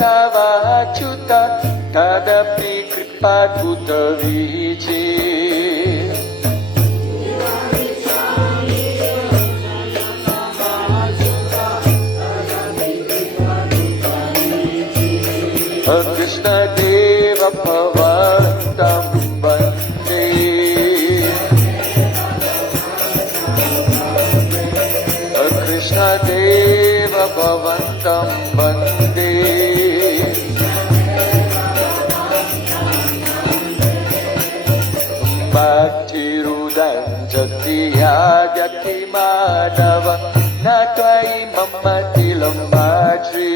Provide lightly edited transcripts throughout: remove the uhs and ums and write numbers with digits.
tavachyuta tadapi kripakuta vici. Krishna Deva Bhavantam Bande. Krishna Deva Bhavantam Bande. Bhaktirudan Jatiyadhyati Madhava Natvai Mamatilam Bhatri.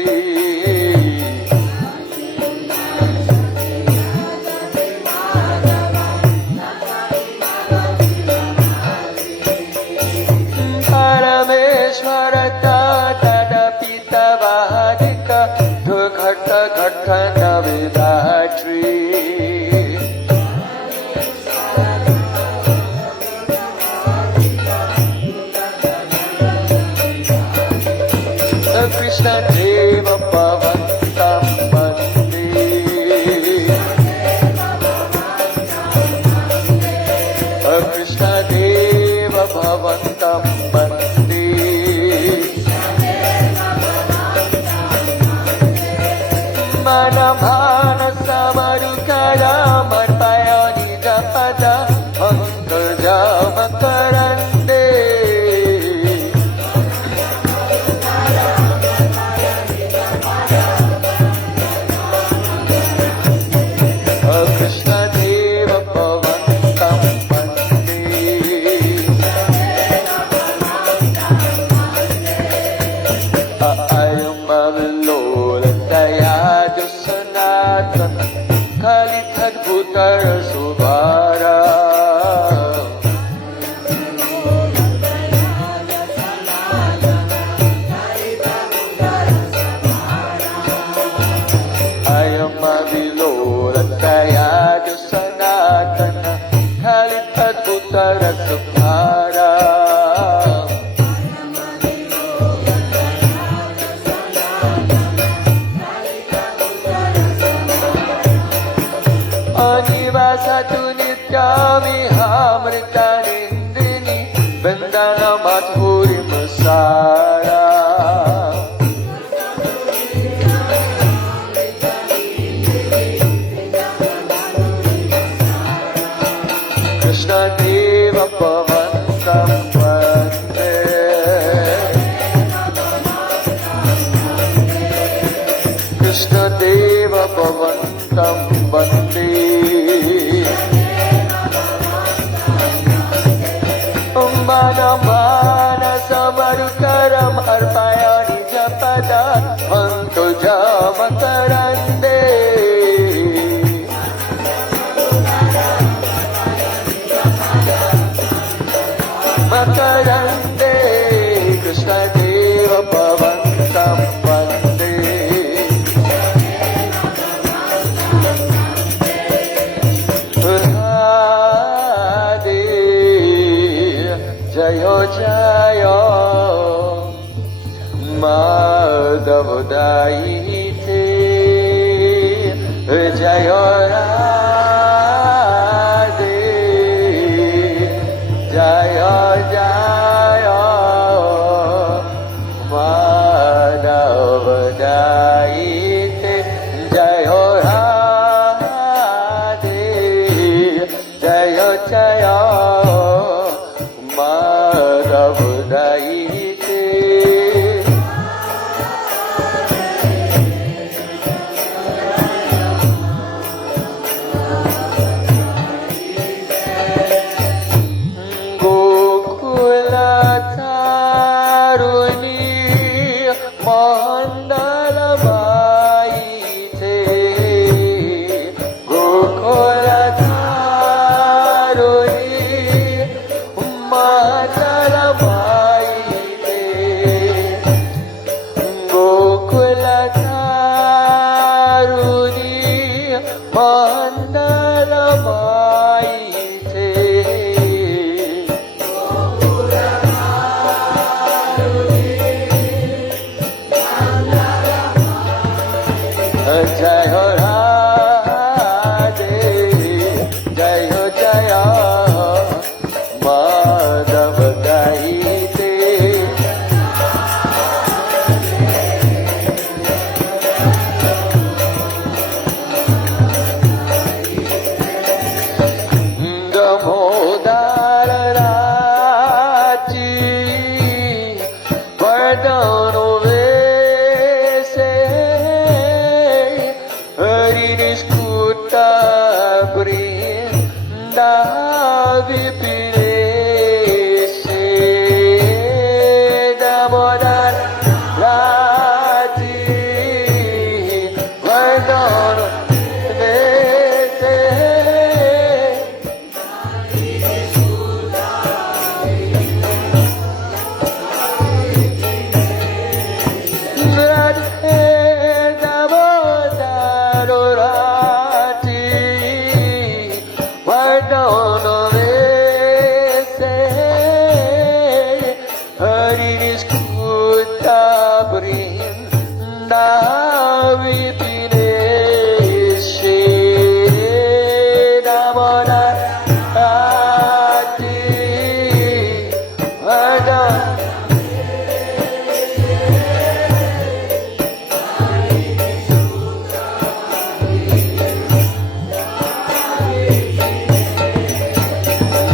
Krishna Deva Bhavantam Bande. Krishna Deva Bhavantam Bande. Manamhana Samarukara Marpayani Japada Ankarjama Karande. Krishna Deva Bhavantam Bande. Ayam Avilola Dayadu Sanatana Kalitadbhutara Subhara. Ayam Avilola Dayadu Sanatana Kalitadbhutara Subhara. Anivasatu nityami hamritanindrini Vandana madhuri masara. Krishna Deva Bhavantam Bande. Krishna Deva Bhavantam Bande. Mana mana samarukaram arpayani japada anto jama karande. Makarande. Krishna Deva Bhavantam Bande. Jayo Jayo Madhav Daite Jayo Radhe Jayo Jayo Madhav Daite Jayo Radhe Jayo Jayo जय हो राधे जय हो जय माधव गाइते दमोदर राची वर्दनु वेसे हरिनिष्कुता वृंदा विपिनेशे दमोदर राची वर्दनु वेसे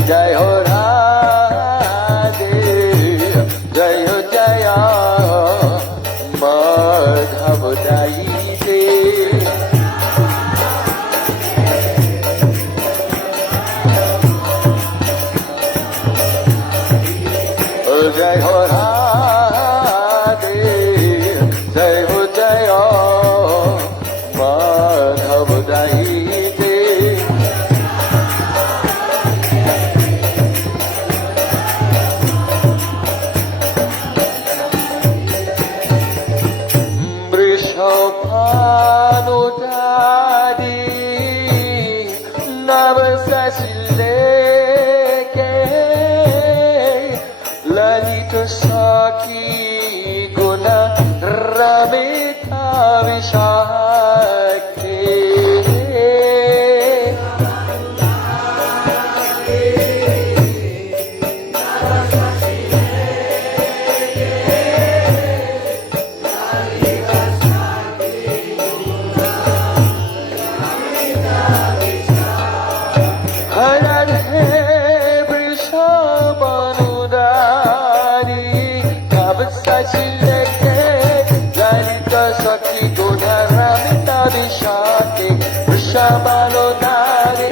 जय हो राधे जय हो जय माधव गाइते जय हो राधे जय हो जय माधव गाइते वृषभानुधारी नव सशिलेके ललित सखी गुण रमिता विशाखे सखी गुण रमिता विशाखे वृषभानुधारी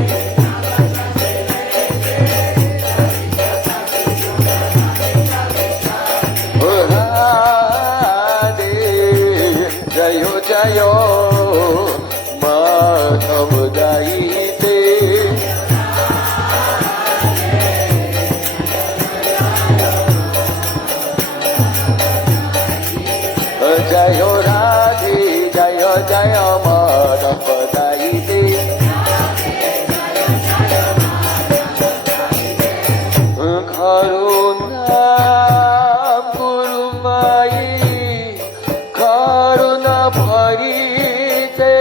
राधे जय हो जय माधव गाइते जय हो राधे जय हो जय माधव गाइते करुणा गुरुमाई करुणा भरिते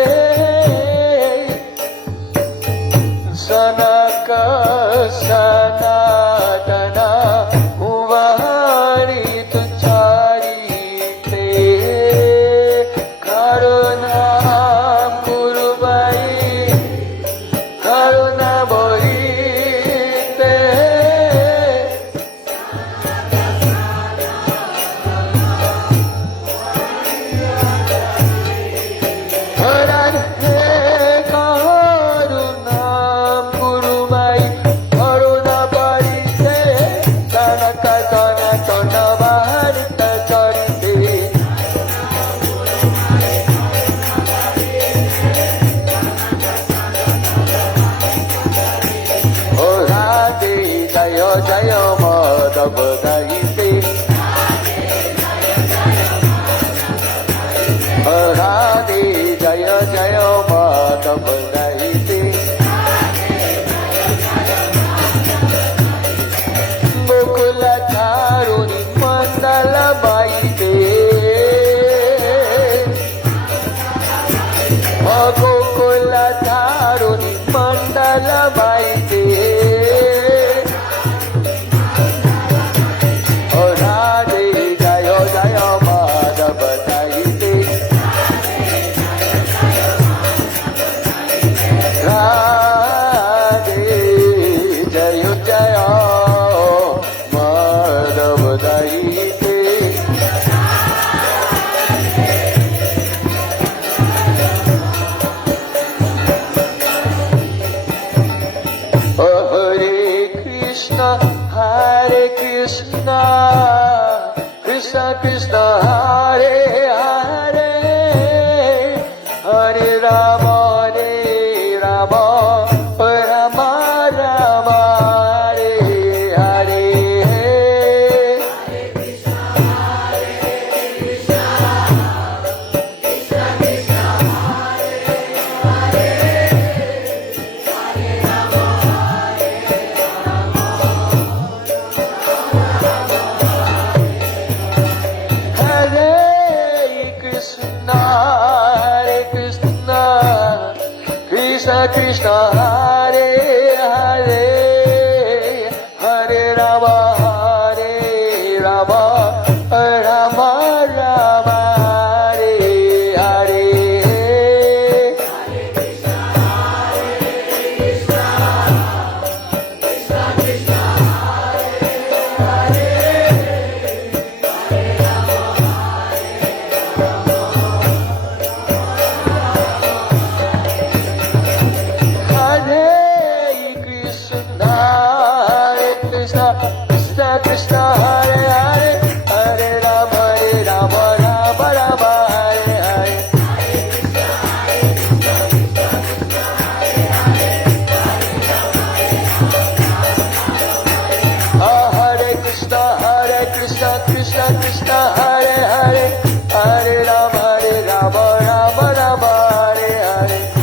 सनक सनातन वाणी तुचारिते करुणा गुरुमाई करुणा भरिते जय माधव गाइते राधे जय जय माधव गाइते गोकुल चारुणी मंडल बाइते गोकुल चारुणी मंडल माईते राधे जय जय माधव गाइते राधे जय जय Madhav गाइते Hare Krishna, Krishna Krishna, Hare Hare, Hare Rama, Hare Rama, Rama Rama, Hare Hare. Krishna Hare Hare Hare Rama Hare Rama Rama Rama Hare Hare Hare Krishna Krishna Krishna Hare Hare Hare Rama Krishna Hare Hare Hare Rama Rama Rama Hare Hare Hare Krishna Krishna Krishna Hare Hare Hare Rama Rama Rama Hare Hare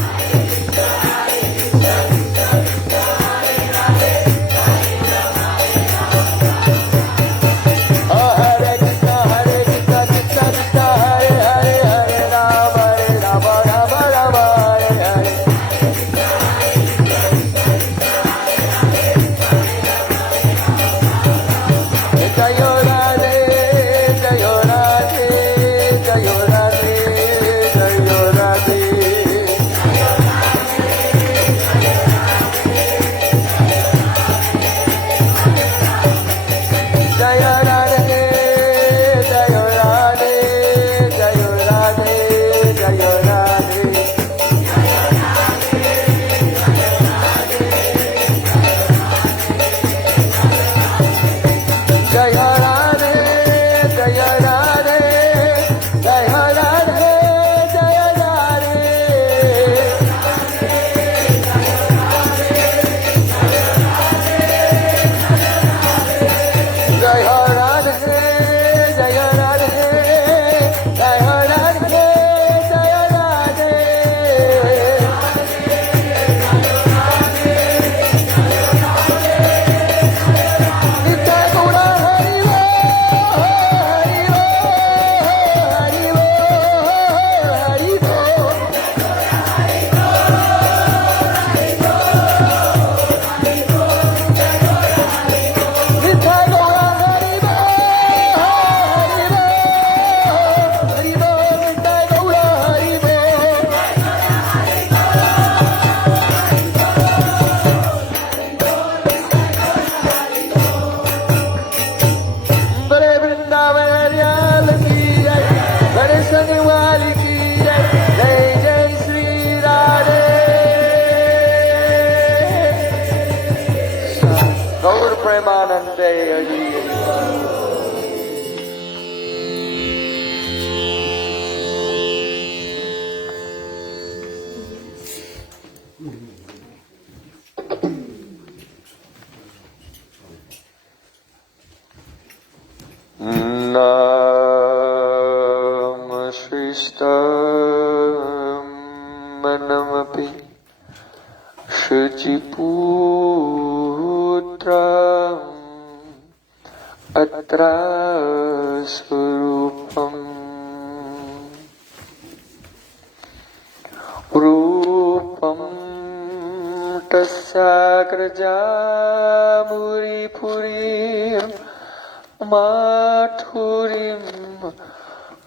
मनमपि शुचिपुत्रम् अत्र स्वरूपम् tasyagrajamurim mathurim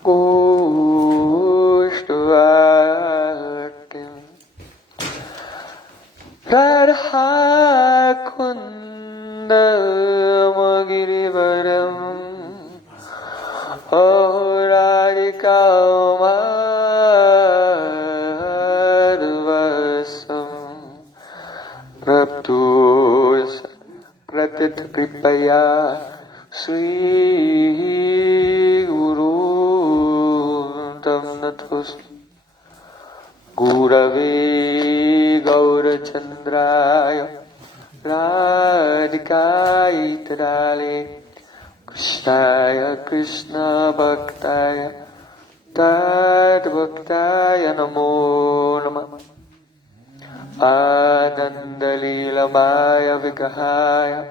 goshtvaratim radhakundamagirivaram radhikamadvasam praptus pratit kripaya Sri Guru Tamnathus Gurave Gaurachandraya Radhikai Tadale Krishnaya Krishna Bhaktaya Tad Bhaktaya Namo Namah Anandalilamaya Vikahaya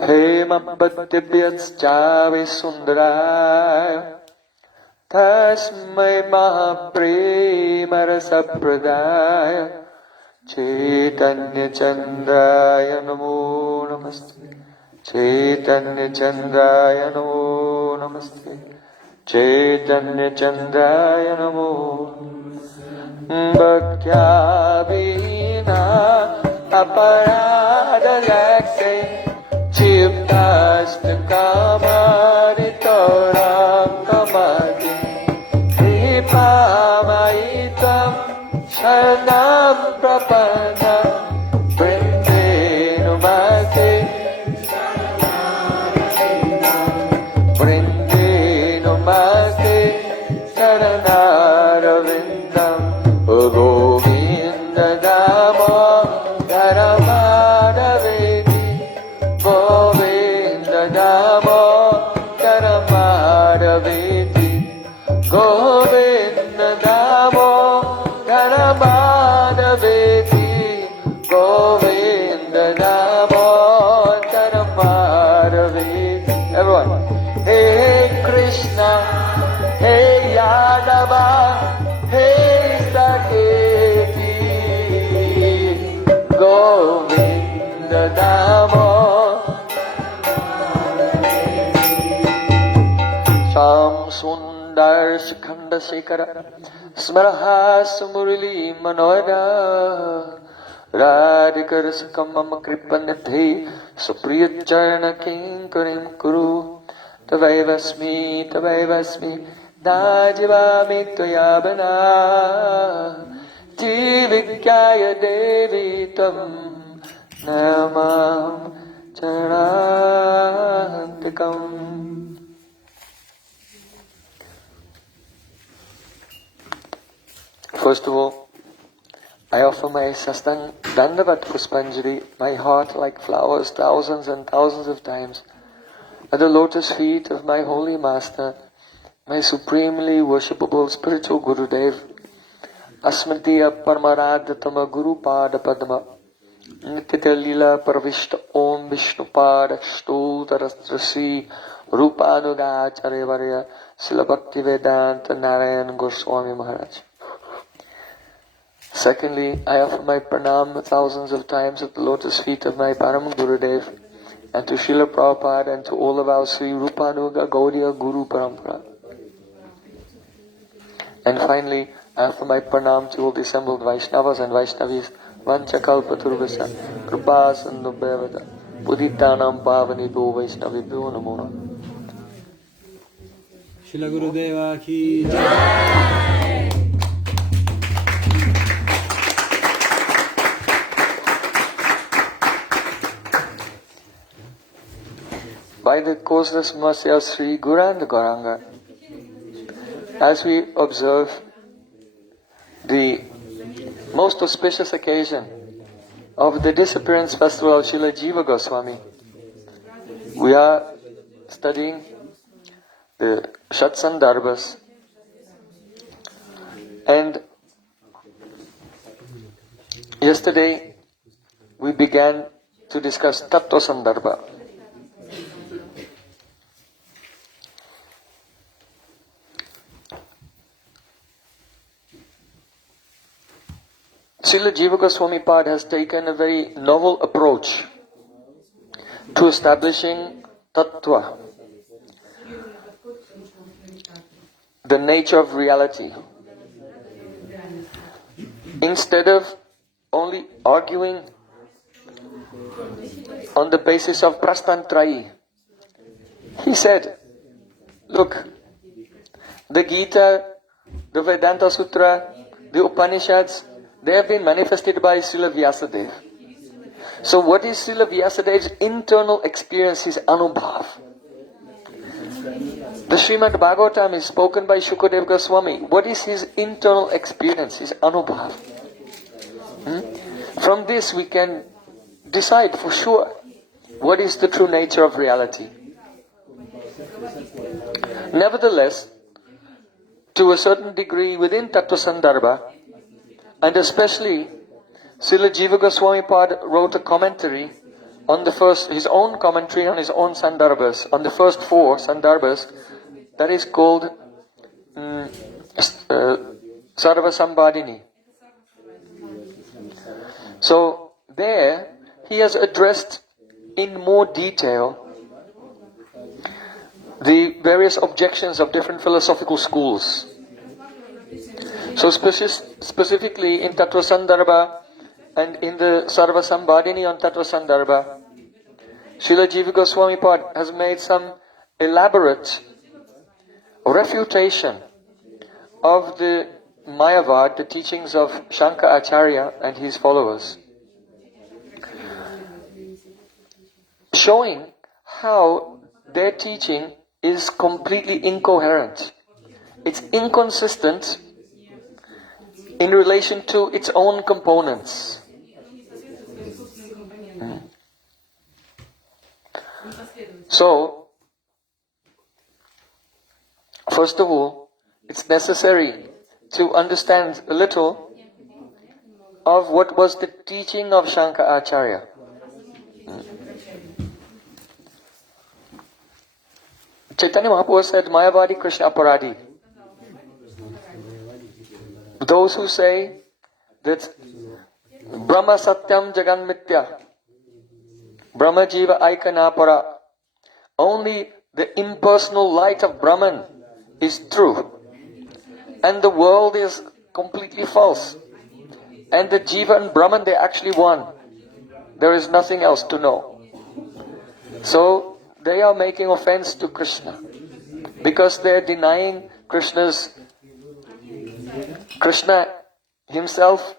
Hemabhatyabhyaschavi sundaraya Tasmai mahapremarasapradaya Chaitanya Chandraya Namo Namaste Chaitanya Chandraya Namo Namaste Chaitanya Chandraya Namo Bhaktya Vina Aparada Lakse Chiptastakamaritauram Kamadi Kripamaitam Sharanam Prapanna Vrindenumate Vrindenumate Saranaravintam Govinda Damo Dharamadaveti Govinda Damo Dharamadaveti Govinda Damo Dharamadaveti Govinda Damo Dharamadaveti Everyone. Hey Krishna, Hey Yadava, Hey Saketi, Govinda Damo Sham Sundar Sikhanda Sekara Smaraha Sumurli Manoda Radhikar Sakamam Kripanidhi Supriya Charana Kinkarim Kuru Tavaivasmi Dajivami Toyabana Jivikyaya Devi Tam Namam Charantikam. First of all, I offer my sastang dandavat puspanjali, my heart like flowers thousands and thousands of times, at the lotus feet of my holy master, my supremely worshipable spiritual Gurudev, Asmatiya Paramaradhatama Guru Pada Padma, Nityata Lila Parvishta Om Vishnu Pada Shtotarasrasi Rupanugacharya Varya Srila Bhaktivedanta Narayan Goswami Maharaj. Secondly, I offer my pranam thousands of times at the lotus feet of my Param Gurudev, and to Srila Prabhupada and to all of our Sri Rupanuga Gaudiya Guru Parampara. And finally, I offer my pranam to all the assembled Vaishnavas and Vaishnavis, Vanchakalpaturvasa, Kripa Sandubhyavata, Buddhitanam Pavanibho Vaishnavibhyo Namo Namaha. Srila Gurudeva ki jai. By the causeless mercy of Sri Gauranga Gauranga, as we observe the most auspicious occasion of the disappearance festival of Srila Jiva Goswami, we are studying the Sandarbhas, and yesterday we began to discuss Tattva Sandarbha. Srila Jiva Goswami Pad has taken a very novel approach to establishing Tattva, the nature of reality. Instead of only arguing on the basis of Prastantrayi, he said, look, the Gita, the Vedanta Sutra, the Upanishads, they have been manifested by Srila Vyasadeva. So what is Srila Vyasadev's internal experience, his anubhav? The Srimad Bhagavatam is spoken by Shukadeva Goswami. What is his internal experience, his anubhav? From this we can decide for sure what is the true nature of reality. Nevertheless, to a certain degree within Tattva Sandarbha, and especially Srila Jiva Goswami Pad wrote a commentary on his own commentary on his own Sandarbhas, on the first 4 Sandarbhas, that is called Sarva Sambadini. So there he has addressed in more detail the various objections of different philosophical schools. So specifically in Tattva Sandarbha and in the Sarva Sambadini on Tattva Sandarbha, Srila Jiva Goswami Pad has made some elaborate refutation of the Mayavad, the teachings of Shankara Acharya and his followers, showing how their teaching is completely incoherent. It's inconsistent in relation to its own components. So, first of all, it's necessary to understand a little of what was the teaching of Shankara Acharya. Chaitanya Mahaprabhu said, Mayavadi Krishna Aparadi. Those who say that Brahma Satyam Jagan Mitya, Brahma Jiva Aikanapara, only the impersonal light of Brahman is true, and the world is completely false, and the Jiva and Brahman, they actually one. There is nothing else to know. So they are making offense to Krishna because they are denying Krishna himself,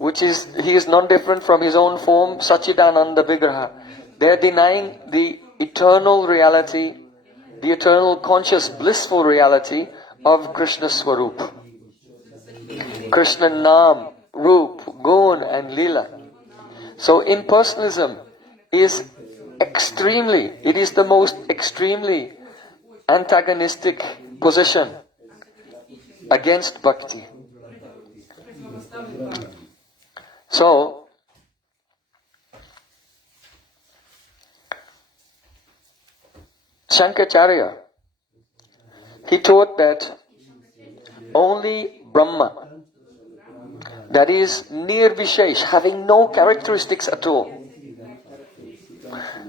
he is non-different from his own form, Sachidananda Vigraha. They are denying the eternal reality, the eternal conscious blissful reality of Krishna Swarup. Krishna Nam, Rup, Gun and Lila. So impersonalism is it is the most extremely antagonistic position against bhakti. So, Shankaracharya, he taught that only Brahma, that is Nirvishesh, having no characteristics at all,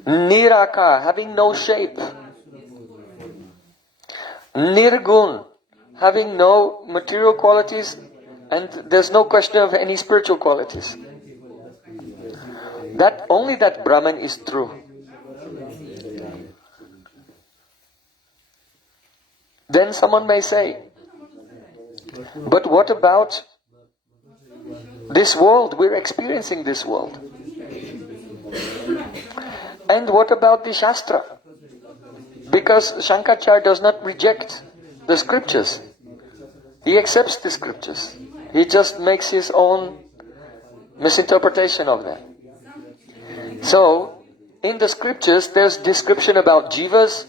Niraka, having no shape, Nirgun, having no material qualities, and there's no question of any spiritual qualities. Only that Brahman is true. Then someone may say, but what about this world? We're experiencing this world. And what about the Shastra? Because Shankaracharya does not reject the scriptures. He accepts the scriptures. He just makes his own misinterpretation of them. So, in the scriptures, there's description about Jivas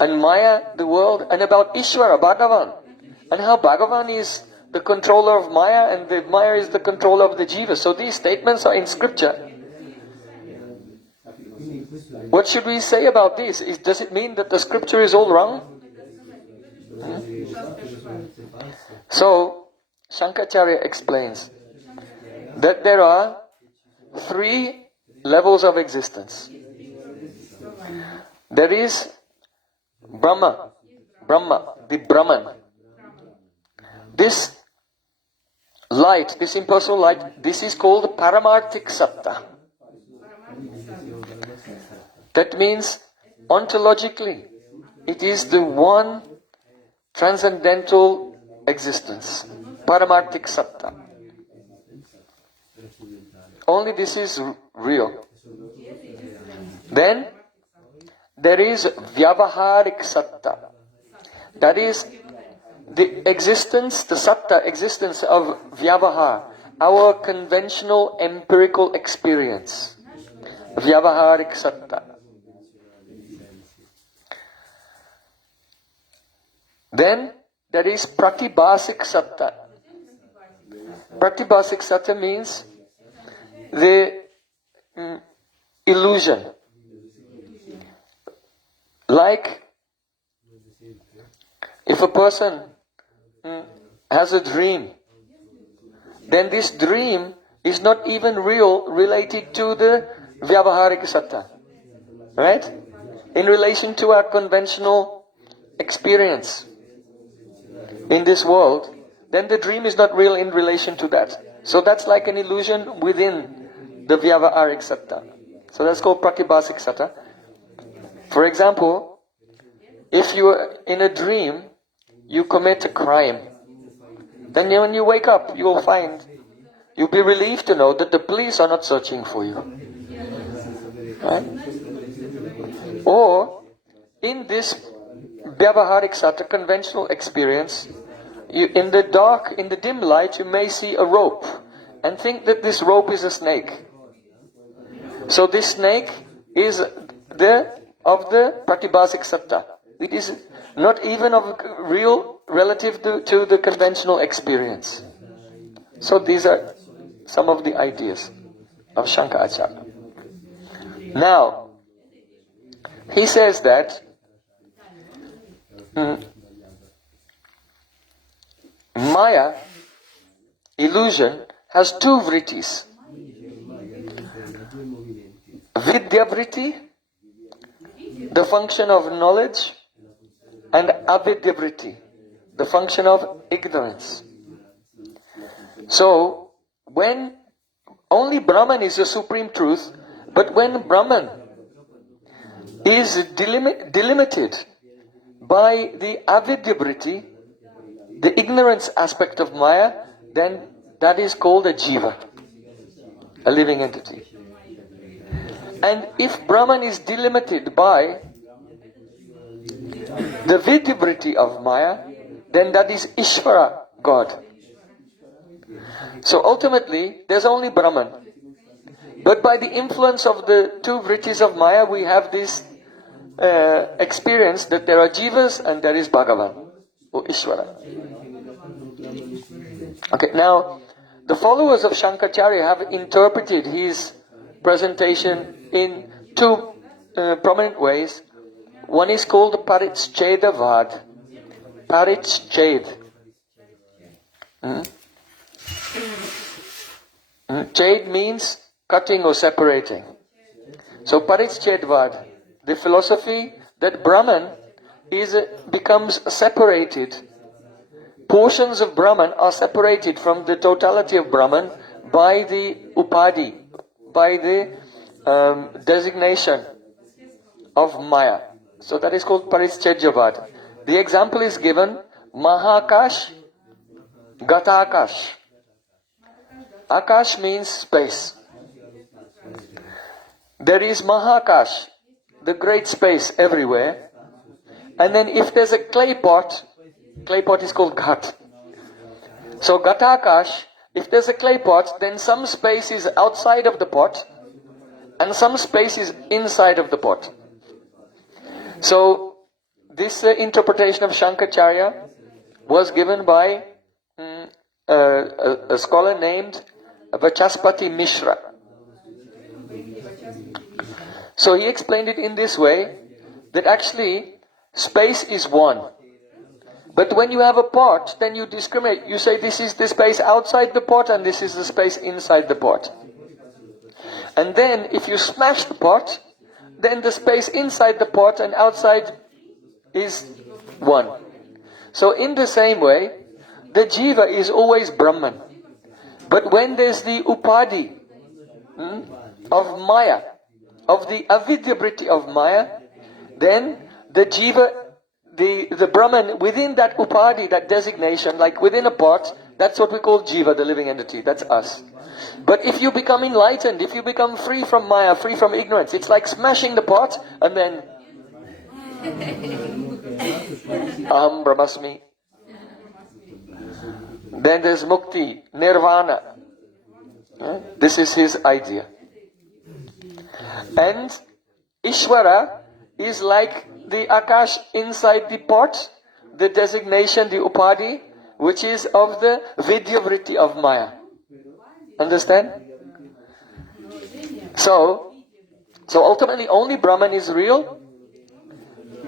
and Maya, the world, and about Ishvara, Bhagavan, and how Bhagavan is the controller of Maya and the Maya is the controller of the Jiva. So these statements are in scripture. What should we say about this? Does it mean that the scripture is all wrong? So, Shankaracharya explains that there are 3 levels of existence. There is Brahma, the Brahman. This light, this impersonal light, this is called Paramarthik Satta. That means, ontologically, it is the one transcendental existence. Paramarthik Satta. Only this is real. Then, there is Vyavaharik Satta. That is the existence, the Satta existence of Vyavahar, our conventional empirical experience. Vyavaharik Satta. Then there is Pratibhasik Satta. Pratibhasik Satta means the illusion. Like if a person has a dream, then this dream is not even real related to the Vyavaharik Satta. Right? In relation to our conventional experience in this world, then the dream is not real in relation to that. So that's like an illusion within the Vyavaharik Satta. So that's called Pratibhasik Satta. For example, if you are in a dream, you commit a crime, then when you wake up, you'll be relieved to know that the police are not searching for you. Right? Or, in this Vyavaharik Satta, conventional experience, in the dark, in the dim light, you may see a rope and think that this rope is a snake. So this snake is of the Pratibhasik Satta. It is not even of real relative to the conventional experience. So these are some of the ideas of Shankaracharya. Now, he says that Maya, illusion, has 2 vrittis. Vidya vritti, the function of knowledge, and avidya vritti, the function of ignorance. So, when only Brahman is the supreme truth, but when Brahman is delimited by the avidya vritti, the ignorance aspect of Maya, then that is called a Jiva, a living entity. And if Brahman is delimited by the vidya vritti of Maya, then that is Ishvara, God. So ultimately, there's only Brahman. But by the influence of the 2 vrittis of Maya, we have this experience that there are Jivas and there is Bhagavan, or Ishvara. Okay, now, the followers of Shankaracharya have interpreted his presentation in 2 prominent ways. One is called Parichedavad. Pariched. Ched means cutting or separating. So Parichedvad, the philosophy that Brahman becomes separated. Portions of Brahman are separated from the totality of Brahman by the upadhi, by the designation of Maya. So that is called Parichedavad. The example is given, Mahakash, Gatakash. Akash means space. There is Mahakash, the great space everywhere. And then if there's a clay pot is called Ghat. So Gatakash, if there's a clay pot, then some space is outside of the pot and some space is inside of the pot. So this interpretation of Shankaracharya was given by a scholar named Vachaspati Mishra. So he explained it in this way, that actually space is one. But when you have a pot, then you discriminate. You say this is the space outside the pot and this is the space inside the pot. And then if you smash the pot, then the space inside the pot and outside is one. So in the same way, the Jiva is always Brahman. But when there's the Upadhi of Maya, of the avidya-vritti of Maya, then the Jiva, the Brahman, within that Upadhi, that designation, like within a pot, that's what we call Jiva, the living entity, that's us. But if you become enlightened, if you become free from Maya, free from ignorance, it's like smashing the pot and then Aham Brahmasmi. Then there's Mukti, Nirvana. This is his idea. And Ishvara is like the Akash inside the pot, the designation, the Upadhi, which is of the Vidya-vritti of Maya. Understand? So ultimately only Brahman is real,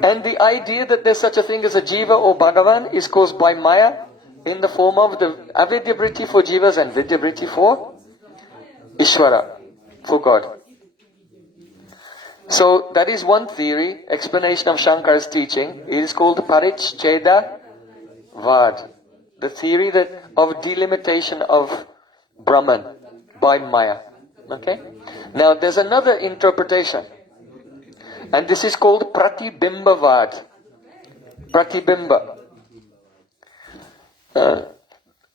and the idea that there's such a thing as a Jiva or Bhagavan is caused by Maya in the form of the avidya-vritti for Jivas and vidya-vritti for Ishvara, for God. So that is one theory, explanation of Shankara's teaching. It is called Parichcheda Vad, the theory of delimitation of Brahman by Maya. Okay? Now there's another interpretation, and this is called Pratibimba Vad. Pratibimba.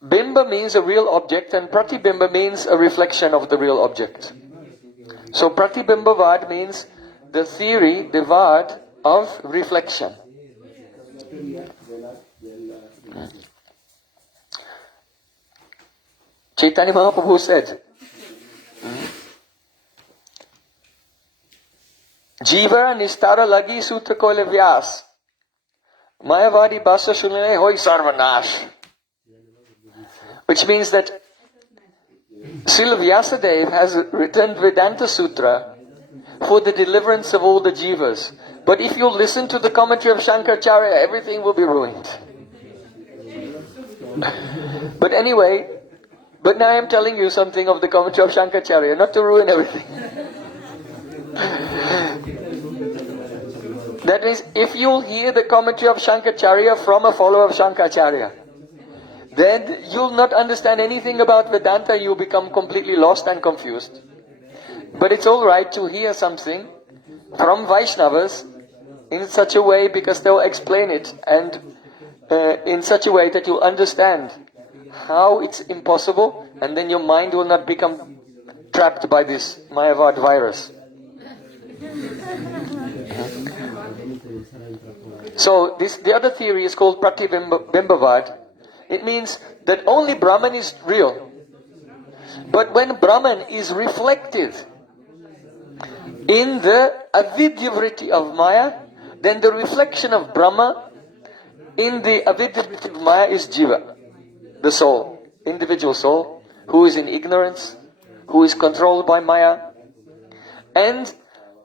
Bimba means a real object, and Pratibimba means a reflection of the real object. So Pratibimba Vad means the theory, the Vad of reflection. Chaitanya Mahaprabhu said, Jiva nistara lagi sutra kole vyas, Mayavadi basa shunile hoi sarvanash. Which means that Srila Vyasadeva has written Vedanta Sutra for the deliverance of all the jivas. But if you listen to the commentary of Shankaracharya, everything will be ruined. But anyway, but now I am telling you something of the commentary of Shankaracharya, not to ruin everything. That is, if you'll hear the commentary of Shankaracharya from a follower of Shankaracharya, then you'll not understand anything about Vedanta, you'll become completely lost and confused. But it's alright to hear something from Vaishnavas in such a way, because they'll explain it, and in such a way that you'll understand how it's impossible, and then your mind will not become trapped by this Mayavad virus. So the other theory is called Pratibimba-Bimbavad. It means that only Brahman is real. But when Brahman is reflected in the avidya-vritti of Maya, then the reflection of Brahma in the avidya-vritti of Maya is Jiva, the soul, individual soul, who is in ignorance, who is controlled by Maya. And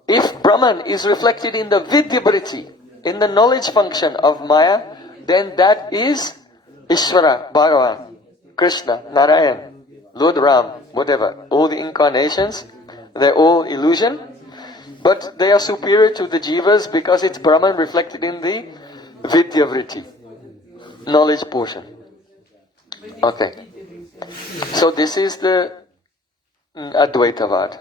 if Brahman is reflected in the vidya-vritti, in the knowledge function of Maya, then that is Ishvara, Bhagavan, Krishna, Narayan, Lord Ram, whatever. All the incarnations, they're all illusion, but they are superior to the jivas because it's Brahman reflected in the Vidya-vritti, knowledge portion. Okay. So this is the Advaitavad.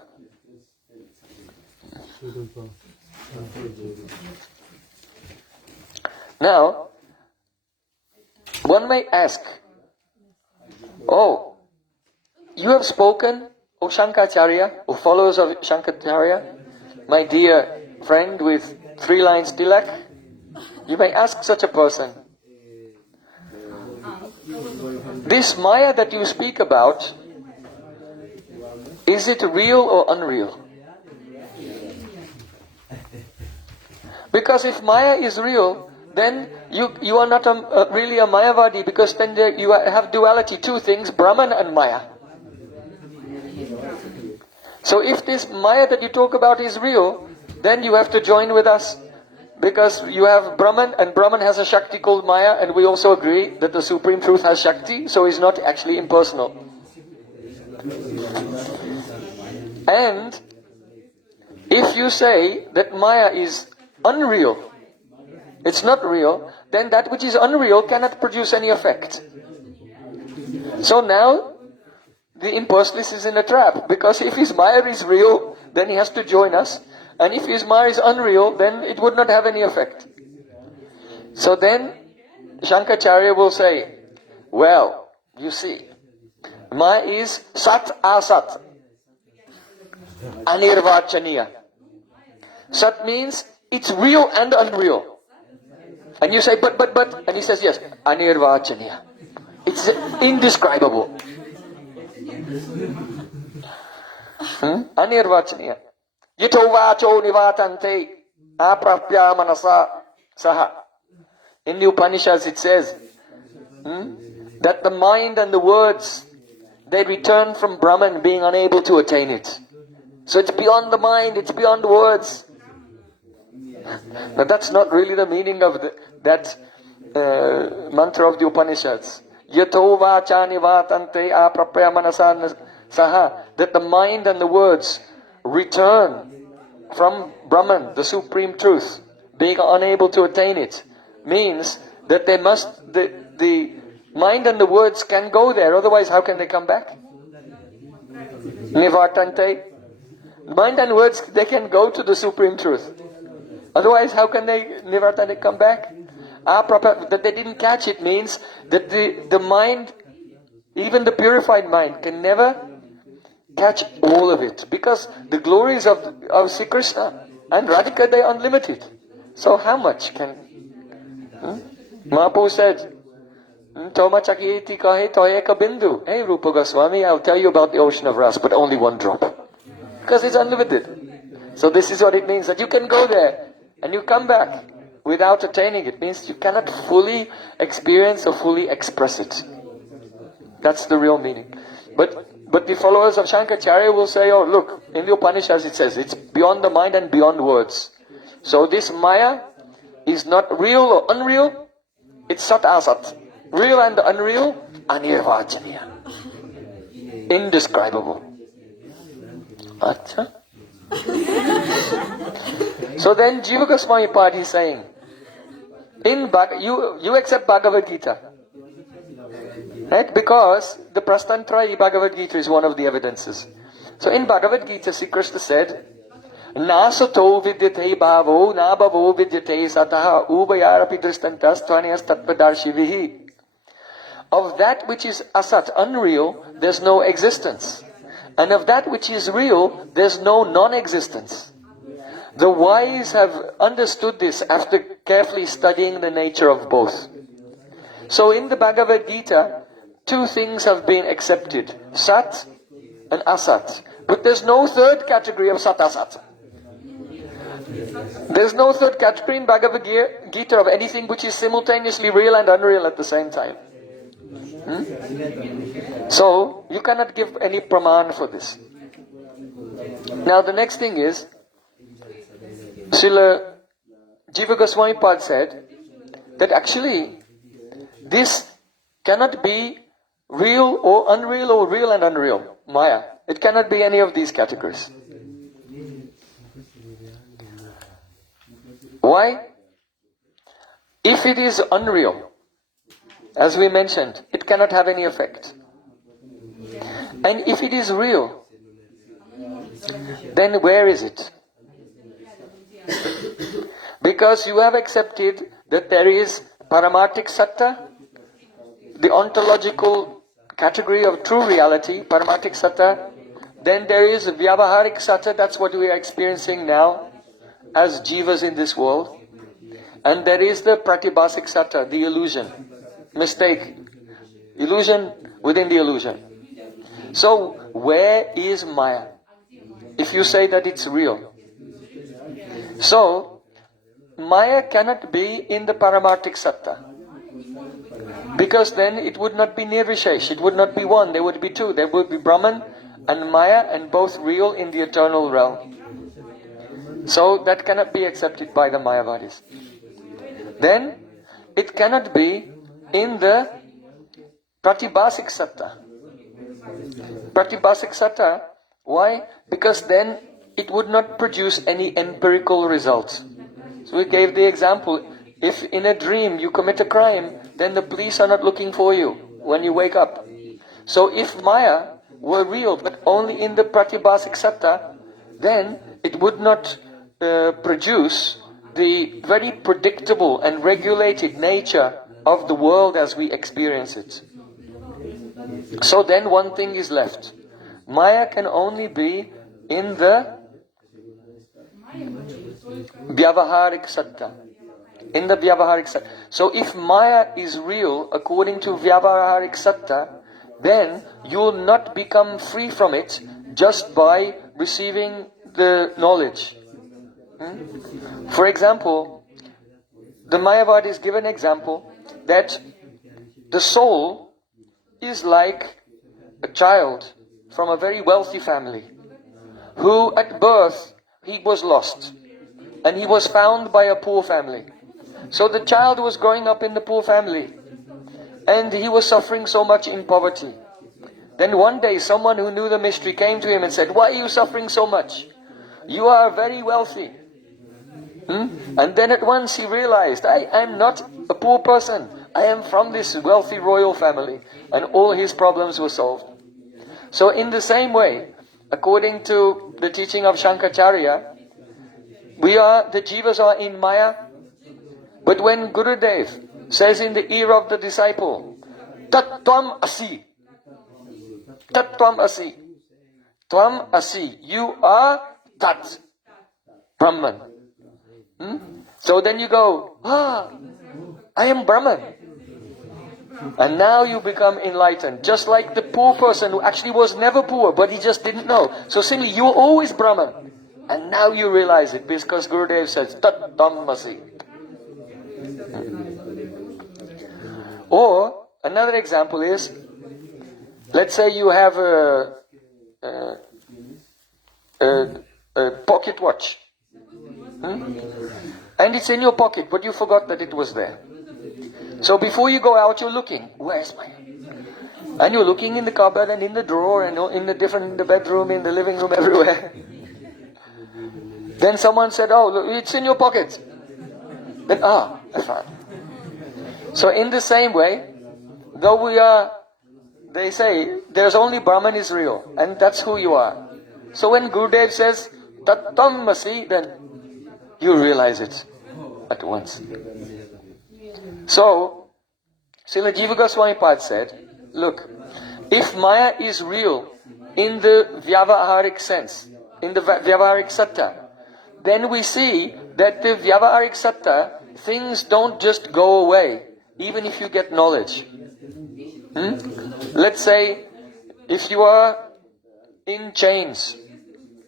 Now, one may ask, oh, you have spoken, O Shankaracharya, O followers of Shankaracharya, my dear friend with 3 lines tilak, you may ask such a person, this Maya that you speak about, is it real or unreal? Because if Maya is real, then you are not really a Mayavadi, because then you have duality, 2 things, Brahman and Maya. So if this Maya that you talk about is real, then you have to join with us, Because you have Brahman, and Brahman has a Shakti called Maya, and we also agree that the Supreme Truth has Shakti, so he's not actually impersonal. And if you say that Maya is unreal, it's not real, then that which is unreal cannot produce any effect. So now, the impersonalist is in a trap, because if his Maya is real, then he has to join us, and if his Maya is unreal, then it would not have any effect. So then, Shankaracharya will say, well, you see, Maya is Sat Asat, Anirvachaniya. Sat means it's real and unreal. And you say, but, and he says, yes, Anirvachaniya. It's indescribable. Anirvachaniya. Yito vacho nivatante aprapya manasa saha. In the Upanishads it says that the mind and the words, they return from Brahman being unable to attain it. So it's beyond the mind, it's beyond the words. But that's not really the meaning of that mantra of the Upanishads. Yato vachani vatante aprapya manasa saha. That the mind and the words return from Brahman, the Supreme Truth, being unable to attain it, means that they must, the mind and the words can go there, otherwise how can they come back? Nivartante. Mind and words, they can go to the Supreme Truth. Otherwise how can they nivartante come back? That they didn't catch it means that the mind, even the purified mind, can never catch all of it, because the glories of Sri Krishna and Radhika, they are unlimited. So how much can Mahaprabhu said, Toma Chakiti Kahe Toyeka Bindu. Hey Rupa Goswami, I'll tell you about the ocean of Ras, but only one drop. Because it's unlimited. So this is what it means, that you can go there and you come back without attaining it. It means you cannot fully experience or fully express it. That's the real meaning. But the followers of Shankaracharya will say, oh look, in the Upanishads it says, it's beyond the mind and beyond words. So this Maya is not real or unreal, it's Sat Asat. Real and unreal, Anirvachaniya. Indescribable. Acha? So then Jiva Goswami Pad is saying, you accept Bhagavad Gita. Right? Because the Prastantrayi Bhagavad Gita is one of the evidences. So in Bhagavad Gita, Sri Krishna said, Nasato vidyate bhavo, nabhavo vidyate sataha, ubayarapi dristantas, tvanyas tattvadarshi. Of that which is asat, unreal, there's no existence. And of that which is real, there's no non-existence. The wise have understood this after carefully studying the nature of both. So in the Bhagavad Gita, two things have been accepted, Sat and Asat. But there's no third category of Sat Asat. There's no third category in Bhagavad Gita of anything which is simultaneously real and unreal at the same time. So, you cannot give any praman for this. Now the next thing is, Srila Jiva Goswami Pad said that actually this cannot be real or real and unreal, Maya. It cannot be any of these categories. Why? If it is unreal, as we mentioned, it cannot have any effect. And if it is real, then where is it? Because you have accepted that there is Paramartik Satta, the ontological category of true reality, Paramartik Satta. Then there is Vyavaharik Satta, that's what we are experiencing now as jivas in this world. And there is the Pratibhasik Satta, the illusion, mistake, illusion within the illusion. So, where is Maya? If you say that it's real. So, Maya cannot be in the Paramartik Satta. Because then it would not be Nirvishesh, it would not be one, there would be two. There would be Brahman and Maya, and both real in the eternal realm. So that cannot be accepted by the Mayavadis. Then it cannot be in the Pratibhasik Satta. Pratibhasik Satta, why? Because then it would not produce any empirical results. So we gave the example, if in a dream you commit a crime, then the police are not looking for you when you wake up. So if Maya were real, but only in the Pratibhasik Satta, then it would not produce the very predictable and regulated nature of the world as we experience it. So then one thing is left. Maya can only be in the Vyavaharik Satta. In the Vyavaharik Satta. So if Maya is real according to Vyavaharik Satta, then you will not become free from it just by receiving the knowledge. For example, the Mayavadis give an example that the soul is like a child from a very wealthy family who at birth he was lost and he was found by a poor family. So the child was growing up in the poor family and he was suffering so much in poverty. Then one day someone who knew the mystery came to him and said, "Why are you suffering so much? You are very wealthy." And then at once he realized, I am not a poor person. I am from this wealthy royal family. And all his problems were solved. So in the same way, according to the teaching of Shankaracharya, the Jivas are in Maya. But when Gurudev says in the ear of the disciple, Tattvam asi. Tattvam asi. Tvam asi. You are Tat. Brahman. So then you go, I am Brahman. And now you become enlightened. Just like the poor person who actually was never poor, but he just didn't know. So simply, you were always Brahman. And now you realize it because Gurudev says, Tat Dhammasi. Or, another example is, let's say you have a pocket watch. And it's in your pocket, but you forgot that it was there. So before you go out, you're looking, where's my... And you're looking in the cupboard and in the drawer and in the bedroom, in the living room, everywhere. Then someone said, oh, it's in your pocket. Then, I found. So in the same way, though they say, there's only Brahman is real, and that's who you are. So when Gurudev says, Tattam Masi, then you realize it at once. So, Srila Jiva Goswami Pad said, look, if Maya is real in the Vyavaharik sense, in the Vyavaharik Satta, then we see that the Vyavaharik Satta, things don't just go away, even if you get knowledge. Let's say, if you are in chains,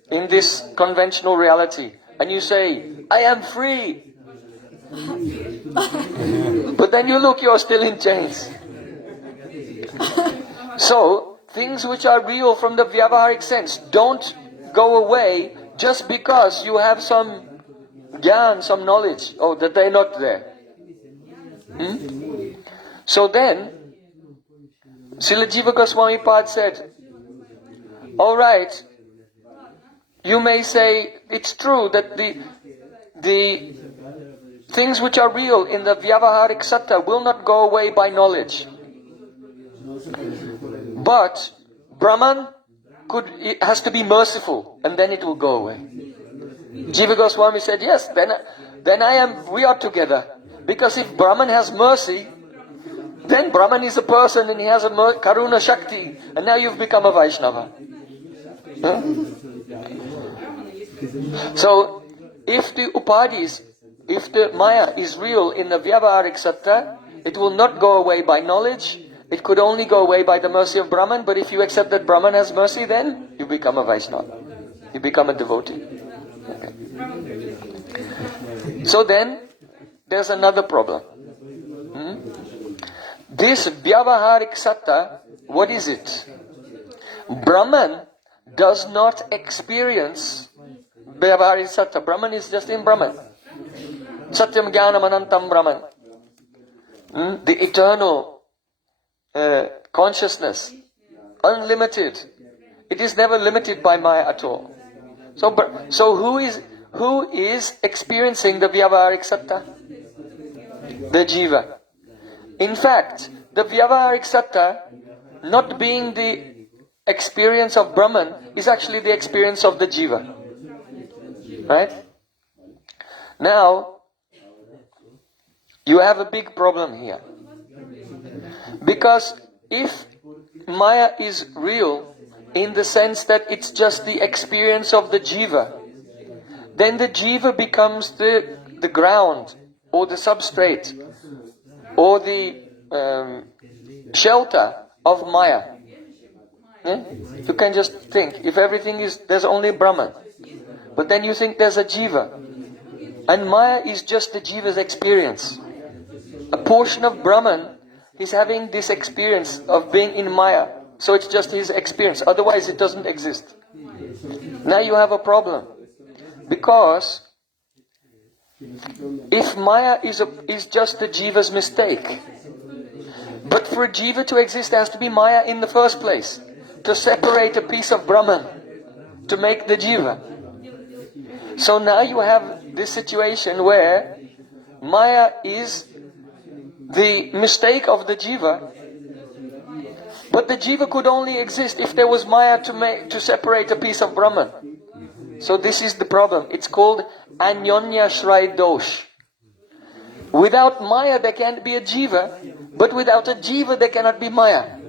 in this conventional reality, and you say, I am free. But then you look, you're still in chains. So, things which are real from the Vyavaharik sense don't go away just because you have some gyan, some knowledge, that they're not there. So then, Srila Jiva Goswami Pad said, alright, you may say it's true that the things which are real in the Vyavaharik Satta will not go away by knowledge. But Brahman it has to be merciful, and then it will go away. Jiva Goswami said, yes, then we are together. Because if Brahman has mercy, then Brahman is a person and he has a Karuna Shakti, and now you've become a Vaishnava. So, if the Upadhis, if the Maya is real in the Vyavaharik Satta, it will not go away by knowledge. It could only go away by the mercy of Brahman. But if you accept that Brahman has mercy, then you become a Vaishnava. You become a devotee. Okay. So then, there's another problem. This Vyavaharik Satta, what is it? Brahman does not experience Vyavaharik Satta. Brahman is just in Brahman. Satyam Jnanam Anantam Brahman. The eternal consciousness. Unlimited. It is never limited by Maya at all. So who is experiencing the Vyavaharik Satta? The Jiva. In fact, the Vyavaharik Satta, not being the experience of Brahman, is actually the experience of the Jiva. Right? Now, you have a big problem here. Because if Maya is real, in the sense that it's just the experience of the Jiva, then the Jiva becomes the ground, or the substrate, or the shelter of Maya. Yeah? You can just think, if everything is, there's only Brahman, but then you think there's a Jiva, and Maya is just the Jiva's experience. A portion of Brahman is having this experience of being in Maya, so it's just his experience, otherwise it doesn't exist. Now you have a problem, because if Maya is just the Jiva's mistake, but for a Jiva to exist there has to be Maya in the first place, to separate a piece of Brahman, to make the Jiva. So now you have this situation where Maya is the mistake of the Jiva, but the Jiva could only exist if there was Maya to separate a piece of Brahman. So this is the problem. It's called Anyonya Shrai Dosh. Without Maya there can't be a Jiva, but without a Jiva there cannot be Maya.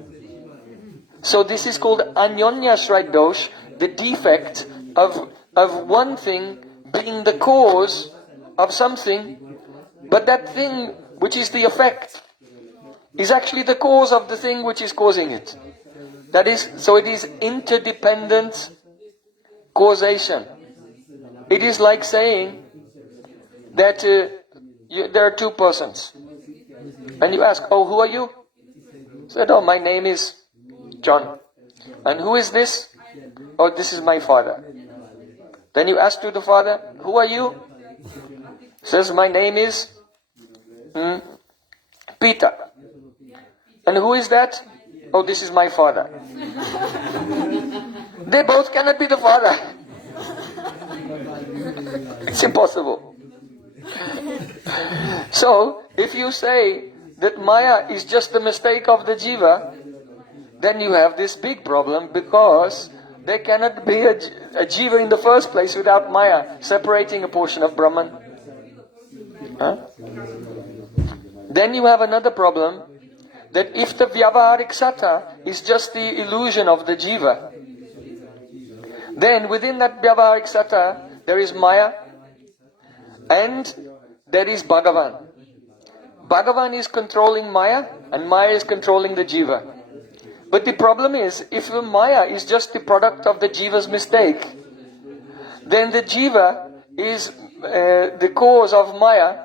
So this is called Anyonya Shrai Dosh, the defect of one thing being the cause of something, but that thing which is the effect is actually the cause of the thing which is causing it. That is, so it is interdependent causation. It is like saying that there are two persons, and you ask, "Oh, who are you?" Said, "Oh, my name is John." "And who is this?" "Oh, this is my father." Then you ask to the father, "Who are you?" Says, "My name is Peter." "And who is that?" "Oh, this is my father." They both cannot be the father. It's impossible. So, if you say that Maya is just the mistake of the Jiva, then you have this big problem, because there cannot be a Jiva in the first place without Maya separating a portion of Brahman. Huh? Then you have another problem, that if the Vyavaharik Satta is just the illusion of the Jiva, then within that Vyavaharik Satta there is Maya and there is Bhagavan. Bhagavan is controlling Maya and Maya is controlling the Jiva. But the problem is, if Maya is just the product of the Jiva's mistake, then the Jiva is the cause of Maya,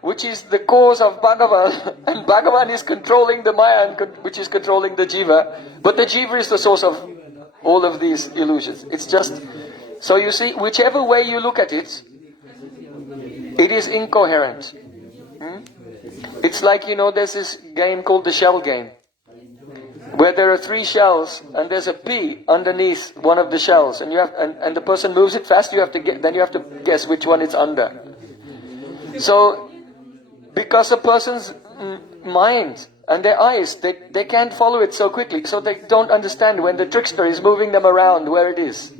which is the cause of Bhagavan, and Bhagavan is controlling the Maya, which is controlling the Jiva, but the Jiva is the source of all of these illusions. It's just, so you see, whichever way you look at it, it is incoherent. It's like, there's this game called the shell game, where there are 3 shells and there's a pea underneath one of the shells, and and the person moves it fast. Then you have to guess which one it's under. So, because a person's mind and their eyes, they can't follow it so quickly, so they don't understand when the trickster is moving them around where it is.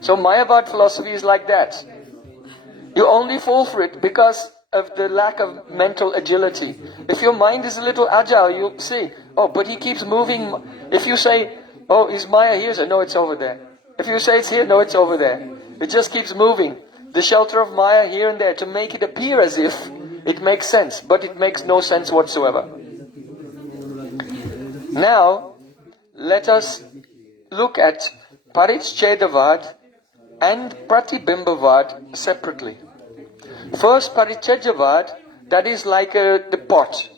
So Mayavad philosophy is like that. You only fall for it because of the lack of mental agility. If your mind is a little agile, you'll see, oh, but he keeps moving. If you say, oh, is Maya here? So, no, it's over there. If you say it's here, no, it's over there. It just keeps moving. The shelter of Maya here and there to make it appear as if it makes sense, but it makes no sense whatsoever. Now, let us look at Parichedavad and Pratibimbavad separately. First, Parichedavad, that is like the pot,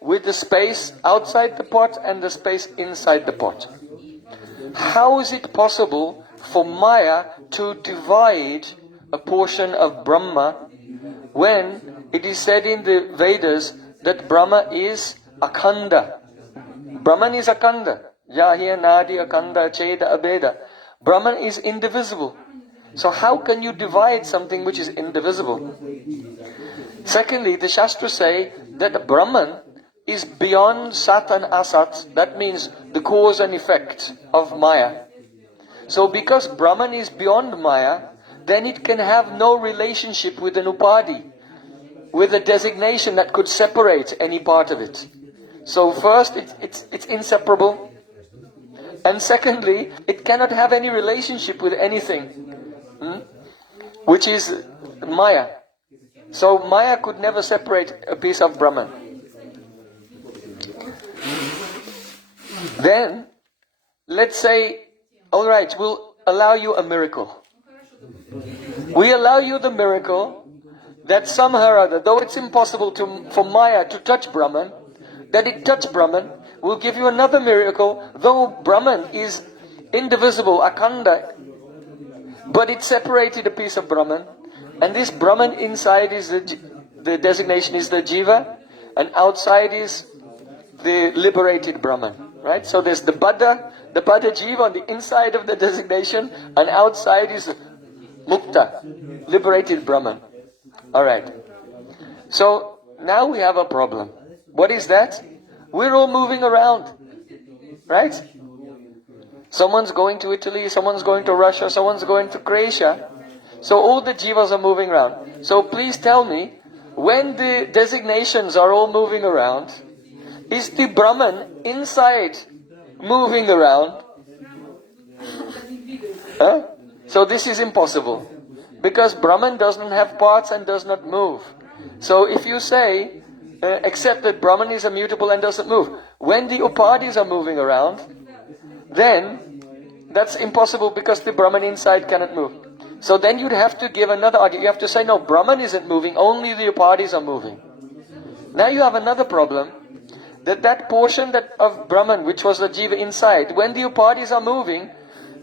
with the space outside the pot and the space inside the pot. How is it possible for Maya to divide a portion of Brahma when it is said in the Vedas that Brahma is Akhanda. Brahman is Akhanda. Yahya Nadi Akhanda Cheda Abeda. Brahman is indivisible. So how can you divide something which is indivisible? Secondly, the Shastras say that Brahman is beyond Sat and Asat. That means the cause and effect of Maya. So because Brahman is beyond Maya, then it can have no relationship with an Upadi, with a designation that could separate any part of it. So first, it's inseparable. And secondly, it cannot have any relationship with anything, which is Maya. So Maya could never separate a piece of Brahman. Then, let's say, alright, we'll allow you a miracle. We allow you the miracle that somehow or other, though it's impossible for Maya to touch Brahman, that it touch Brahman. We'll give you another miracle, though Brahman is indivisible, Akhanda, but it separated a piece of Brahman, and this Brahman inside is the designation is the Jiva, and outside is the liberated Brahman, right? So there's the Bada Jiva on the inside of the designation, and outside is Mukta, liberated Brahman. Alright. So now we have a problem. What is that? We're all moving around, right? Someone's going to Italy, someone's going to Russia, someone's going to Croatia. So all the jivas are moving around. So please tell me, when the designations are all moving around, is the Brahman inside moving around? Huh? So this is impossible. Because Brahman doesn't have parts and does not move. So if you say, except that Brahman is immutable and doesn't move, when the Upadis are moving around, then that's impossible because the Brahman inside cannot move. So then you'd have to give another argument. You have to say, no, Brahman isn't moving, only the Upadis are moving. Now you have another problem, that portion of Brahman, which was the Jiva inside, when the Upadis are moving,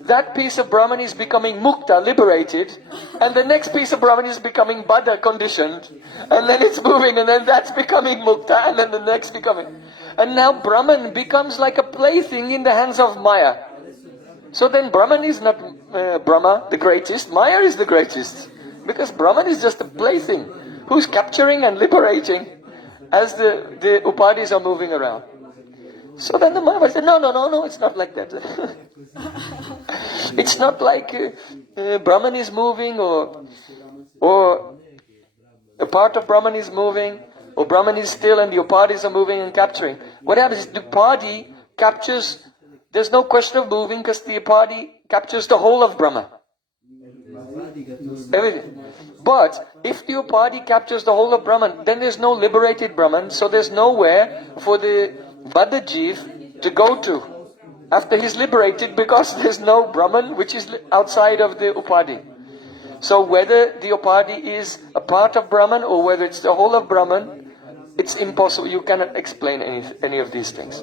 that piece of Brahman is becoming Mukta, liberated, and the next piece of Brahman is becoming Bada, conditioned, and then it's moving, and then that's becoming Mukta, and then the next becoming. And now Brahman becomes like a plaything in the hands of Maya. So then Brahman is not Brahma, the greatest, Maya is the greatest. Because Brahman is just a plaything, who's capturing and liberating as the Upadis are moving around. So then the Maya said, no, it's not like that. It's not like Brahman is moving or a part of Brahman is moving or Brahman is still and the Upadis are moving and capturing. What happens is the Upadi captures, there's no question of moving because the Upadi captures the whole of Brahma. Everything. But if the Upadi captures the whole of Brahman, then there's no liberated Brahman, so there's nowhere for the Bada Jiv to go to after he's liberated, because there's no Brahman which is outside of the Upadi. So whether the Upadi is a part of Brahman or whether it's the whole of Brahman, it's impossible. You cannot explain any of these things.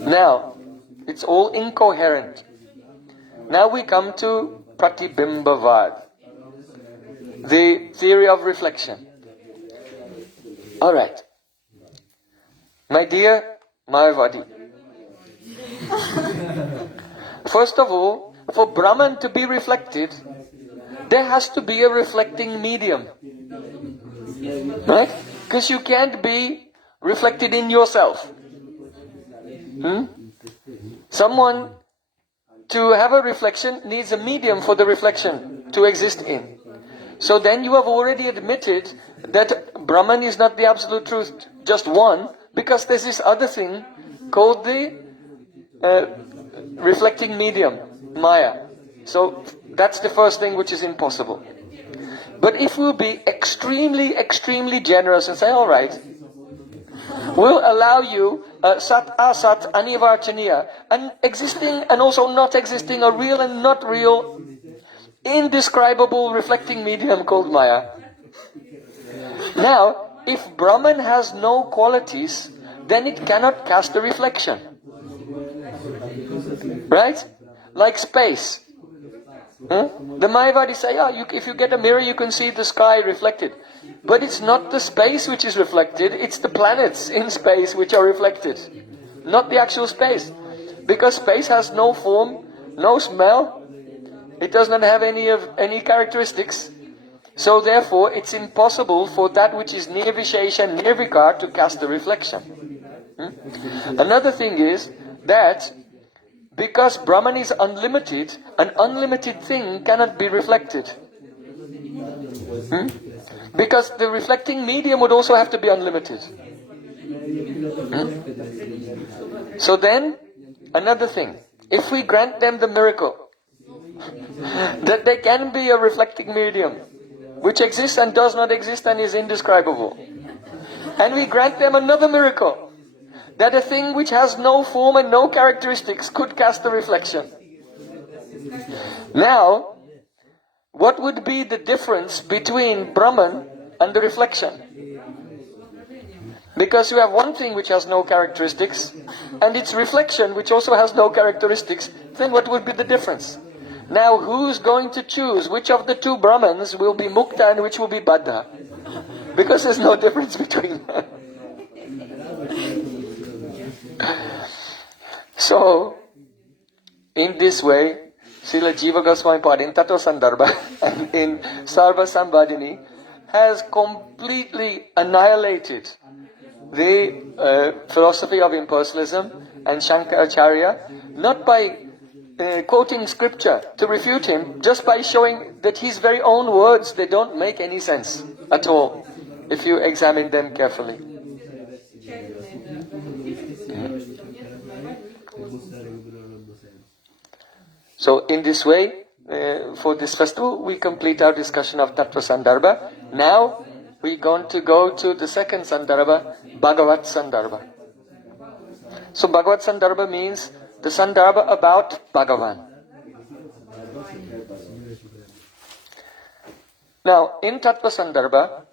Now, it's all incoherent. Now we come to Pratibimbavad, the theory of reflection. Alright. My dear Mayavadi, first of all, for Brahman to be reflected, there has to be a reflecting medium. Right? Because you can't be reflected in yourself. Someone, to have a reflection, needs a medium for the reflection to exist in. So then you have already admitted that Brahman is not the absolute truth, just one, because there's this other thing called the reflecting medium, Maya. So that's the first thing which is impossible. But if we'll be extremely, extremely generous and say, alright, we'll allow you Sat, Asat, Anivarchaniya, and existing and also not existing, or real and not real, indescribable reflecting medium called Maya. Now, if Brahman has no qualities, then it cannot cast a reflection. Right? Like space. The Mayavadis say, if you get a mirror, you can see the sky reflected. But it's not the space which is reflected, it's the planets in space which are reflected. Not the actual space. Because space has no form, no smell, it does not have any characteristics. So therefore, it's impossible for that which is nirvishesha and nirvikar to cast a reflection. Another thing is that because Brahman is unlimited, an unlimited thing cannot be reflected. Because the reflecting medium would also have to be unlimited. So then, another thing, if we grant them the miracle, that there can be a reflecting medium, which exists and does not exist and is indescribable, and we grant them another miracle, that a thing which has no form and no characteristics could cast a reflection. Now, what would be the difference between Brahman and the reflection? Because you have one thing which has no characteristics, and its reflection which also has no characteristics, then what would be the difference? Now, who's going to choose which of the two Brahmans will be Mukta and which will be Baddha? Because there's no difference between them. So, in this way, Srila Jiva Goswami Pad in Tattva Sandarbha and in Sarva Sambhadini has completely annihilated the philosophy of impersonalism and Shankaracharya, not by quoting scripture to refute him, just by showing that his very own words, they don't make any sense at all, if you examine them carefully. So in this way, for this festival, we complete our discussion of Tattva Sandarbha. Now, we're going to go to the second Sandarbha, Bhagavad Sandarbha. So Bhagavad Sandarbha means the Sandarbha about Bhagavan. Now, in Tattva Sandarbha,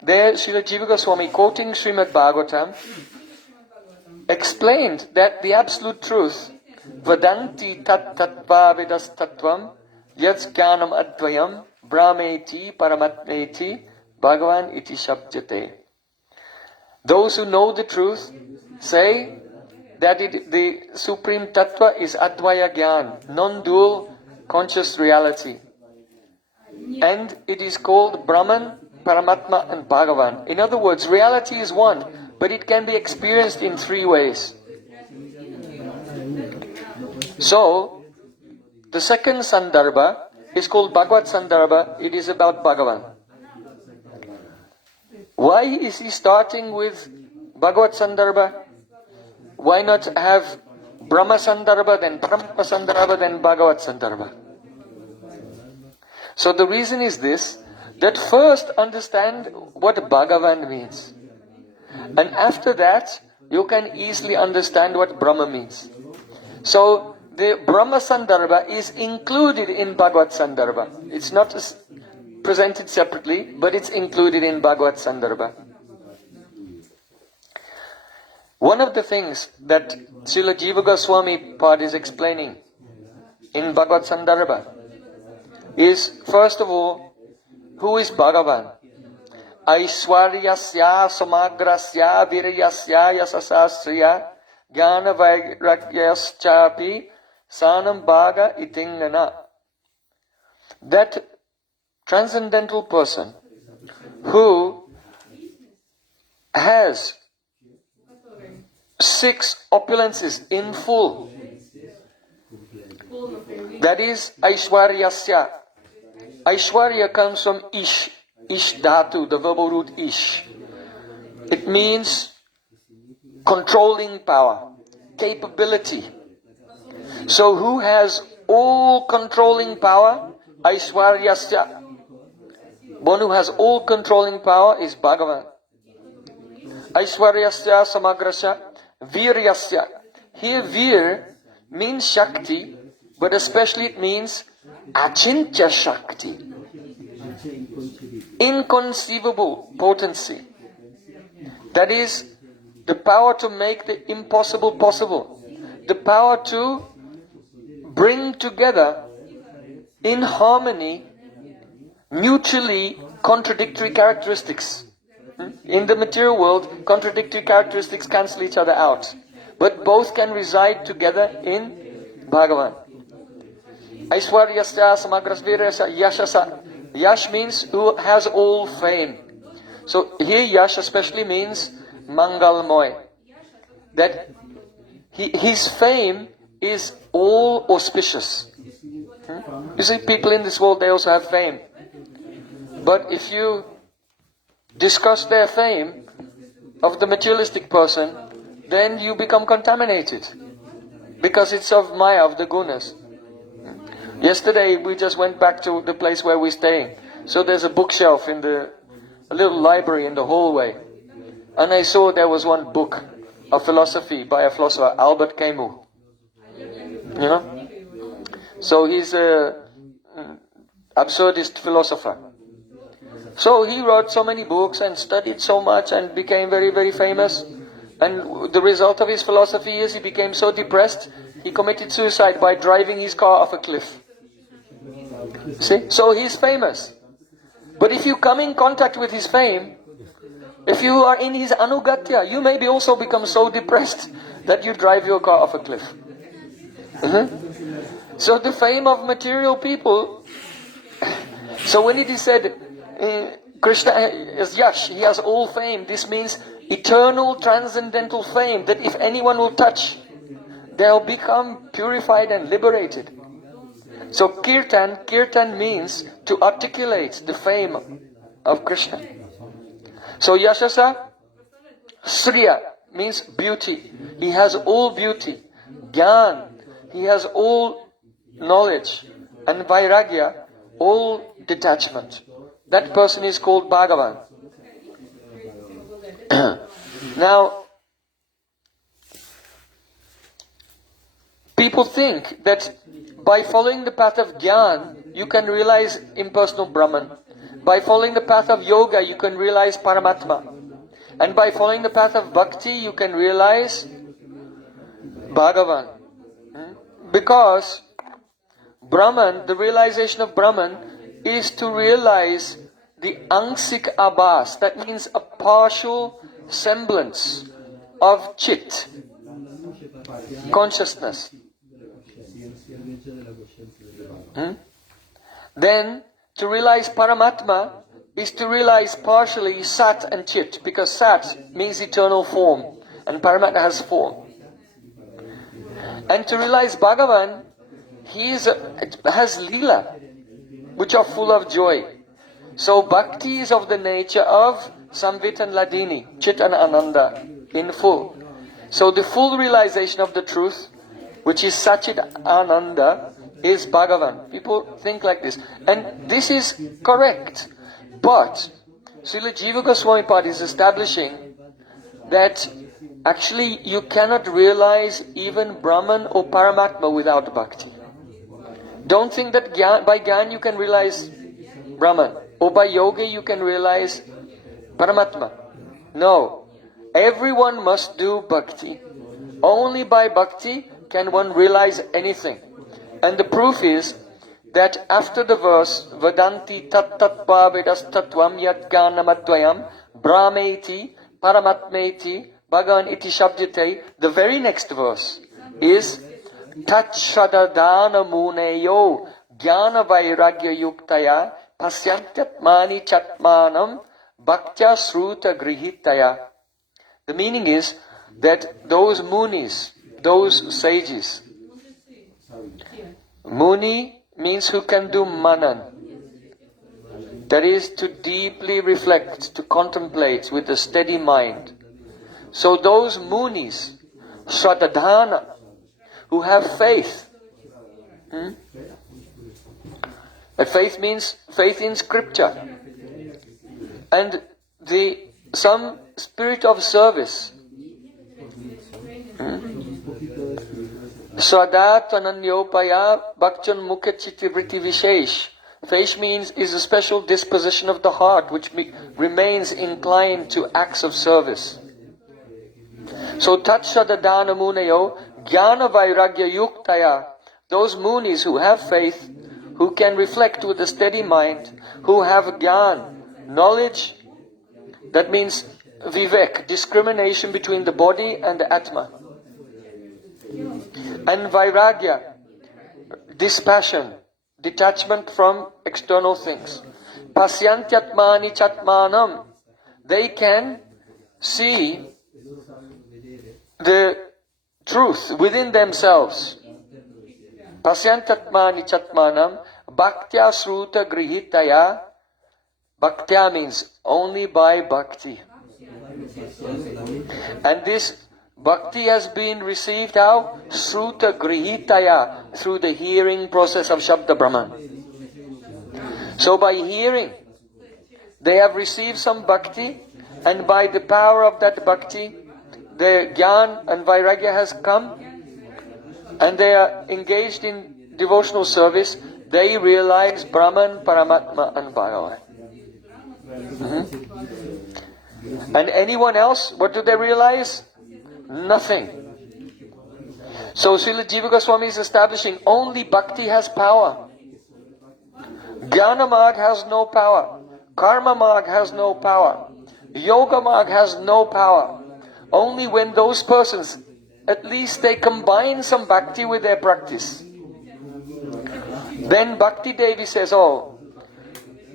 there Srila Jiva Goswami, quoting Srimad Bhagavatam, explained that the absolute truth, Vadanti tat tattva vidas tattvam, yats jnanam advayam, brahmeti paramatmeti, Bhagavan iti shabdyate. Those who know the truth say that the Supreme Tattva is Advaya Gyan, non-dual conscious reality. And it is called Brahman, Paramatma and Bhagavan. In other words, reality is one, but it can be experienced in three ways. So, the second Sandarbha is called Bhagavad Sandarbha. It is about Bhagavan. Why is he starting with Bhagavad Sandarbha? Why not have Brahma Sandarbha, then Paramatma Sandarbha, then Bhagavad Sandarbha? So the reason is this, that first understand what Bhagavan means. And after that, you can easily understand what Brahma means. So, the Brahma Sandarbha is included in Bhagavad Sandarbha. It's not presented separately, but it's included in Bhagavad Sandarbha. One of the things that Srila Jiva Goswami Pad is explaining in Bhagavad Sandarbha is, first of all, who is Bhagavan? Aishwaryasya samagrasya viryasya yasasasriya jnana vairagyaschapi sanam bhaga itingana. That transcendental person who has 6 opulences in full, that is Aishwaryasya. Aishwarya comes from Ish dhatu, the verbal root Ish. It means controlling power, capability. So who has all controlling power? Aishwaryasya. One who has all controlling power is Bhagavan. Aishwaryasya samagrasya viryasya. Here vir means Shakti, but especially it means Achintya Shakti. Inconceivable potency. That is, the power to make the impossible possible. The power to bring together in harmony, mutually contradictory characteristics. In the material world, contradictory characteristics cancel each other out. But both can reside together in Bhagavan. Aishwaryasya samagrasvirasya yashasa. Yash means who has all fame. So here Yash especially means Mangalmoy. That his fame is all auspicious. You see, people in this world, they also have fame. But if you discuss their fame of the materialistic person, then you become contaminated. Because it's of Maya, of the gunas. Yesterday we just went back to the place where we're staying. So there's a bookshelf in a little library in the hallway. And I saw there was one book of philosophy by a philosopher, Albert Camus. You know? So he's an absurdist philosopher. So he wrote so many books and studied so much and became very, very famous. And the result of his philosophy is he became so depressed, he committed suicide by driving his car off a cliff. See? So he's famous. But if you come in contact with his fame, if you are in his anugatya, you maybe also become so depressed that you drive your car off a cliff. So the fame of material people, so when it is said, Krishna is Yash, he has all fame, this means eternal transcendental fame, that if anyone will touch, they'll become purified and liberated. So kirtan means to articulate the fame of Krishna. So Yashasa, Sriya means beauty. He has all beauty. Gyan, he has all knowledge. And Vairagya, all detachment. That person is called Bhagavan. Now, people think that by following the path of Gyan, you can realize impersonal Brahman. By following the path of Yoga, you can realize Paramatma. And by following the path of Bhakti, you can realize Bhagavan. Because Brahman, the realization of Brahman, is to realize the Angsik Abhas. That means a partial semblance of Chit, consciousness. Then, to realize Paramatma is to realize partially Sat and Chit, because Sat means eternal form, and Paramatma has form. And to realize Bhagavan, he has Leela, which are full of joy. So Bhakti is of the nature of Samvit and Ladini, Chit and Ananda, in full. So the full realization of the truth, which is Sachit Ananda, is Bhagavan. People think like this. And this is correct. But Srila Jiva Goswami Pad is establishing that actually you cannot realize even Brahman or Paramatma without Bhakti. Don't think that by Gyan you can realize Brahman, or by Yoga you can realize Paramatma. No. Everyone must do Bhakti. Only by Bhakti can one realize anything. And the proof is that after the verse, Vadanti Tattva Vedas Tattvam Yat Ganamadvayam Brahmeti Paramatmeti Bhagavan Iti Shabdite, the very next verse is Tat Shradadana Muneyo Jnana Vairagya Yuktaya Pasyantyatmani Chatmanam Bhaktya Sruta Grihitaya. The meaning is that those munis, those sages, Muni means who can do manan. That is to deeply reflect, to contemplate with a steady mind. So those munis, Shradadhana, who have faith. That faith means faith in scripture. And some spirit of service. Swadat ananyopaya bhakchan mukachiti vritti vishesh. Faith means is a special disposition of the heart which remains inclined to acts of service. So tat shadadana munayo jnana vairagya yuktaya. Those munis who have faith, who can reflect with a steady mind, who have gyan, knowledge, that means vivek, discrimination between the body and the atma, and vairagya, dispassion, detachment from external things. Pasyantyatmani chatmanam, they can see the truth within themselves. Pasyantatmani chatmanam bhaktya sruta grihitaya. Bhaktya means only by bhakti. And this bhakti has been received how? Sruta grihitaya, through the hearing process of Shabda Brahman. So by hearing, they have received some bhakti, and by the power of that bhakti, the Gyan and Vairagya has come, and they are engaged in devotional service. They realize Brahman, Paramatma and Bhagavan. And anyone else, what do they realize? Nothing. So Srila Jiva Goswami is establishing only bhakti has power. Jnana Marg has no power. Karma Marg has no power. Yoga Marg has no power. Only when those persons, at least they combine some bhakti with their practice. Then Bhakti Devi says, oh,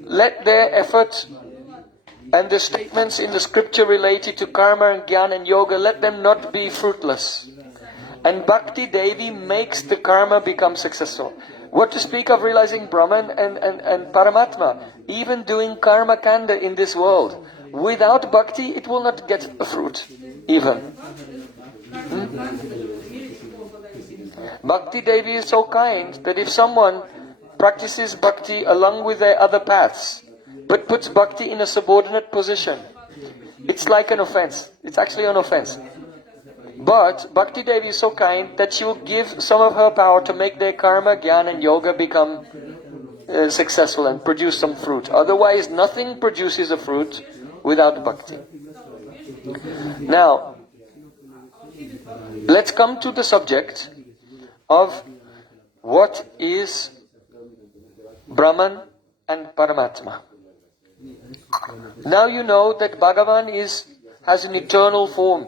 let their efforts and the statements in the scripture related to karma and jnana and yoga, let them not be fruitless. And Bhakti Devi makes the karma become successful. What to speak of realizing Brahman and Paramatma, even doing karma kanda in this world. Without bhakti, it will not get a fruit, even. Bhakti Devi is so kind that if someone practices bhakti along with their other paths, but puts bhakti in a subordinate position, it's like an offense. It's actually an offense. But Bhakti Devi is so kind that she will give some of her power to make their karma, jnana and yoga become successful and produce some fruit. Otherwise, nothing produces a fruit without bhakti. Now, let's come to the subject of what is Brahman and Paramatma. Now you know that Bhagavan has an eternal form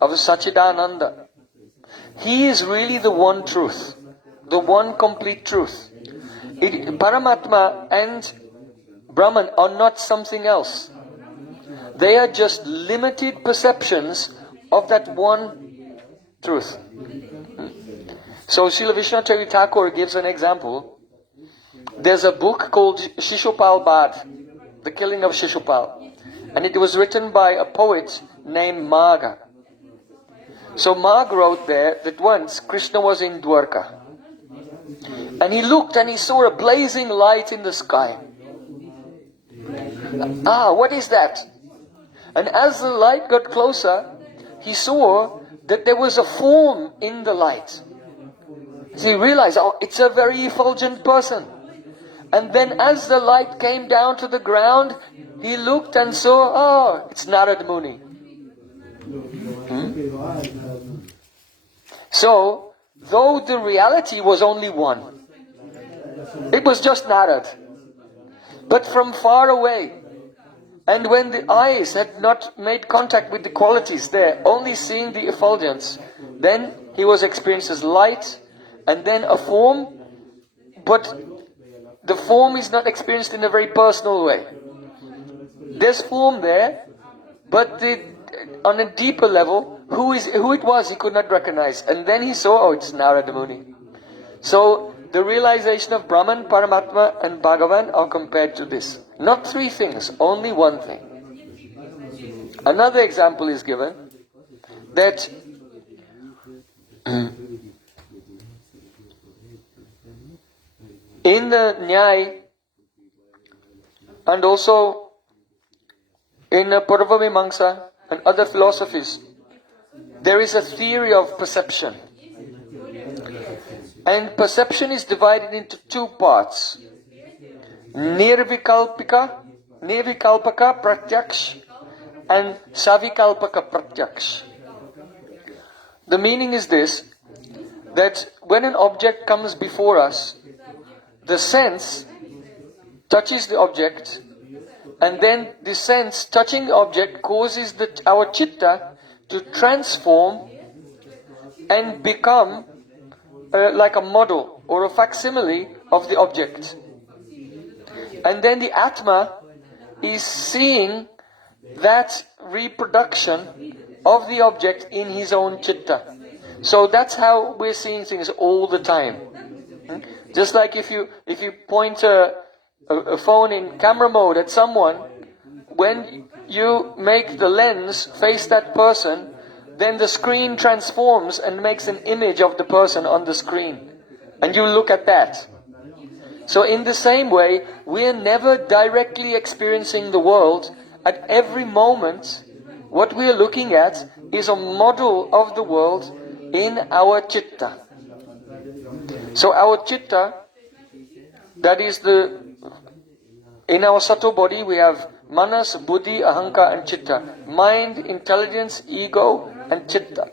of Sachidananda. He is really the one truth, the one complete truth. Paramatma and Brahman are not something else. They are just limited perceptions of that one truth. So Srila Vishwanath Thakur gives an example. There's a book called Shishupal Bad, The Killing of Shishupal. And it was written by a poet named Magha. So Magha wrote there that once Krishna was in Dwarka. And he looked and he saw a blazing light in the sky. What is that? And as the light got closer, he saw that there was a form in the light. So he realized, it's a very effulgent person. And then as the light came down to the ground, he looked and saw, it's Narad Muni. So, though the reality was only one, it was just Narad. But from far away, and when the eyes had not made contact with the qualities there, only seeing the effulgence, then he was experienced as light, and then a form, but the form is not experienced in a very personal way. There's form there, but on a deeper level, who it was he could not recognize. And then he saw, it's Narada Muni. So the realization of Brahman, Paramatma and Bhagavan are compared to this. Not three things, only one thing. Another example is given that in the Nyaya and also in Purva Mimamsa and other philosophies, there is a theory of perception. And perception is divided into two parts. Nirvikalpaka pratyaksh and savikalpaka pratyaksh. The meaning is this, that when an object comes before us, the sense touches the object, and then the sense touching the object causes our chitta to transform and become like a model or a facsimile of the object. And then the Atma is seeing that reproduction of the object in his own chitta. So that's how we're seeing things all the time. Just like if you point a phone in camera mode at someone, when you make the lens face that person, then the screen transforms and makes an image of the person on the screen. And you look at that. So in the same way, we are never directly experiencing the world. At every moment, what we are looking at is a model of the world in our chitta. So our chitta, that is in our subtle body we have manas, buddhi, ahankara and chitta. Mind, intelligence, ego and chitta.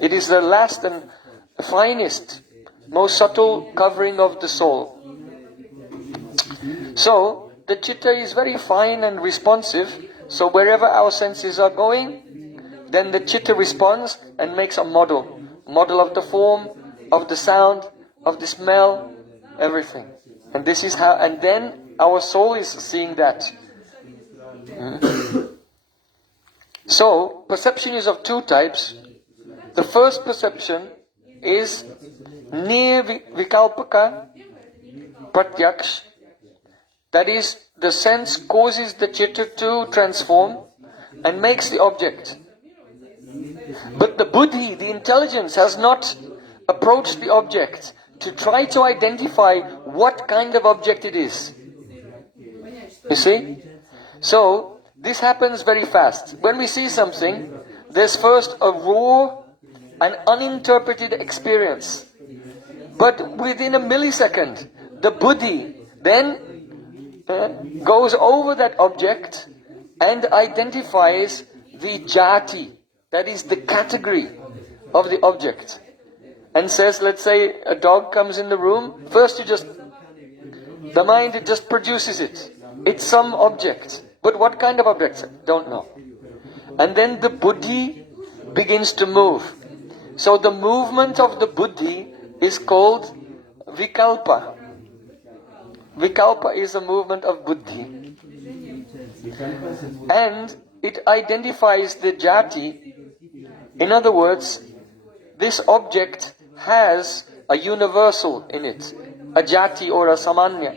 It is the last and finest, most subtle covering of the soul. So, the chitta is very fine and responsive. So wherever our senses are going, then the chitta responds and makes a model. Model of the form, of the sound, of the smell, everything. And this is how, and then our soul is seeing that. So, perception is of two types. The first perception is nirvikalpaka pratyaksh. That is, the sense causes the chitta to transform and makes the object. But the buddhi, the intelligence, has not approached the object to try to identify what kind of object it is. You see? So, this happens very fast. When we see something, there's first a raw and uninterpreted experience. But within a millisecond, the buddhi then goes over that object and identifies the jati, that is the category of the object, and says, let's say a dog comes in the room, first the mind just produces it. It's some object. But what kind of object? Don't know. And then the buddhi begins to move. So the movement of the buddhi is called vikalpa. Vikalpa is a movement of buddhi. And it identifies the jati. In other words, this object has a universal in it. A jati or a samanya.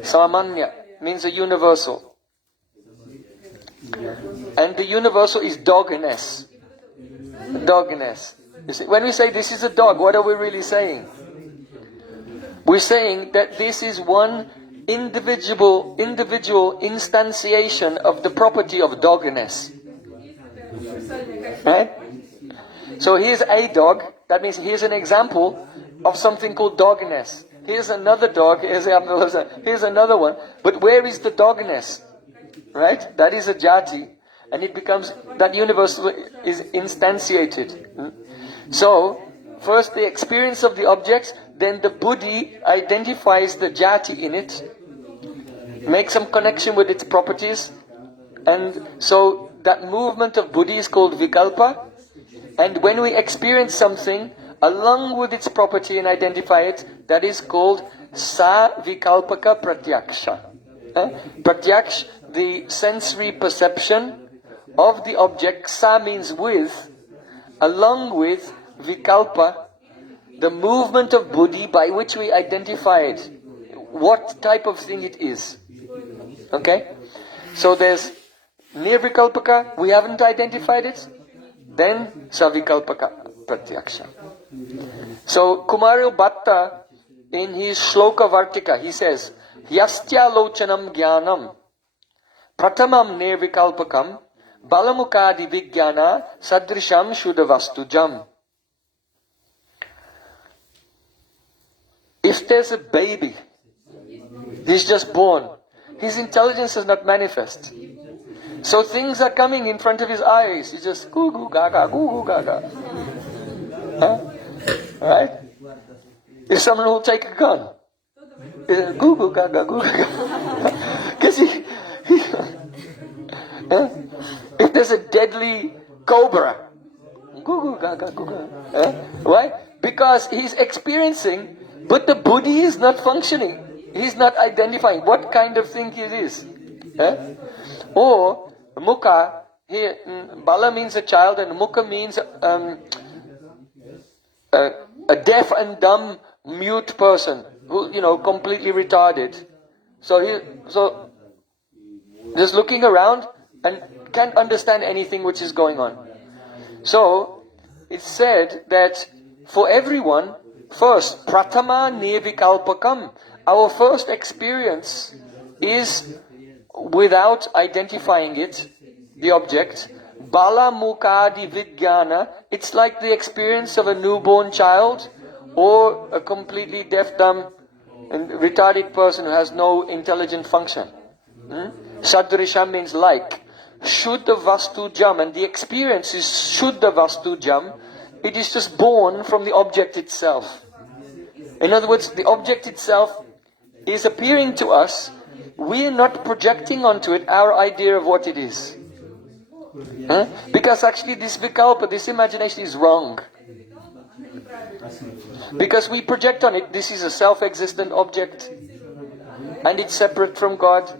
Samanya means a universal. And the universal is dogness. Dogness. You see, when we say this is a dog, what are we really saying? We're saying that this is one individual instantiation of the property of dogness. Right? So here's a dog. That means here's an example of something called dogness. Here's another dog. Here's another one. But where is the dogness? Right? That is a jati. And it becomes, that universal is instantiated. So, first the experience of the object, then the buddhi identifies the jati in it, makes some connection with its properties, and so that movement of buddhi is called vikalpa. And when we experience something along with its property and identify it, that is called sa vikalpaka pratyaksha. Pratyaksh, the sensory perception of the object. Sa means with, along with vikalpa, the movement of buddhi by which we identify it, what type of thing it is. Okay? So there's nirvikalpaka, we haven't identified it. Then savikalpaka pratyaksha. So Kumaril Bhatta, in his Shloka Vartika, he says, Yastya lochanam jnanam pratamam nirvikalpakam balamukadi vijnana sadrisham shuddhavastujam. If there's a baby, he's just born, his intelligence is not manifest. So things are coming in front of his eyes. He just goo goo gaga, goo goo gaga. Huh? Right? If someone will take a gun, Goo goo gaga goo gaga. Because if there's a deadly cobra, goo goo gaga goo gaga. Why? Because he's experiencing, but the buddhi is not functioning. He's not identifying what kind of thing it is. Or mukha, here, bala means a child and mukha means a deaf and dumb mute person who, completely retarded. So just looking around and can't understand anything which is going on. So it's said that for everyone, first, pratama nirvikalpakam, our first experience is without identifying it, the object. Bala mukadi vijnana, it's like the experience of a newborn child or a completely deaf, dumb, and retarded person who has no intelligent function. Sadrisha means like. Shuddha vastu jam, and the experience is shuddha vastu jam. It is just born from the object itself. In other words, the object itself is appearing to us. We are not projecting onto it our idea of what it is. Because actually this vikalpa, this imagination is wrong. Because we project on it, this is a self-existent object. And it's separate from God.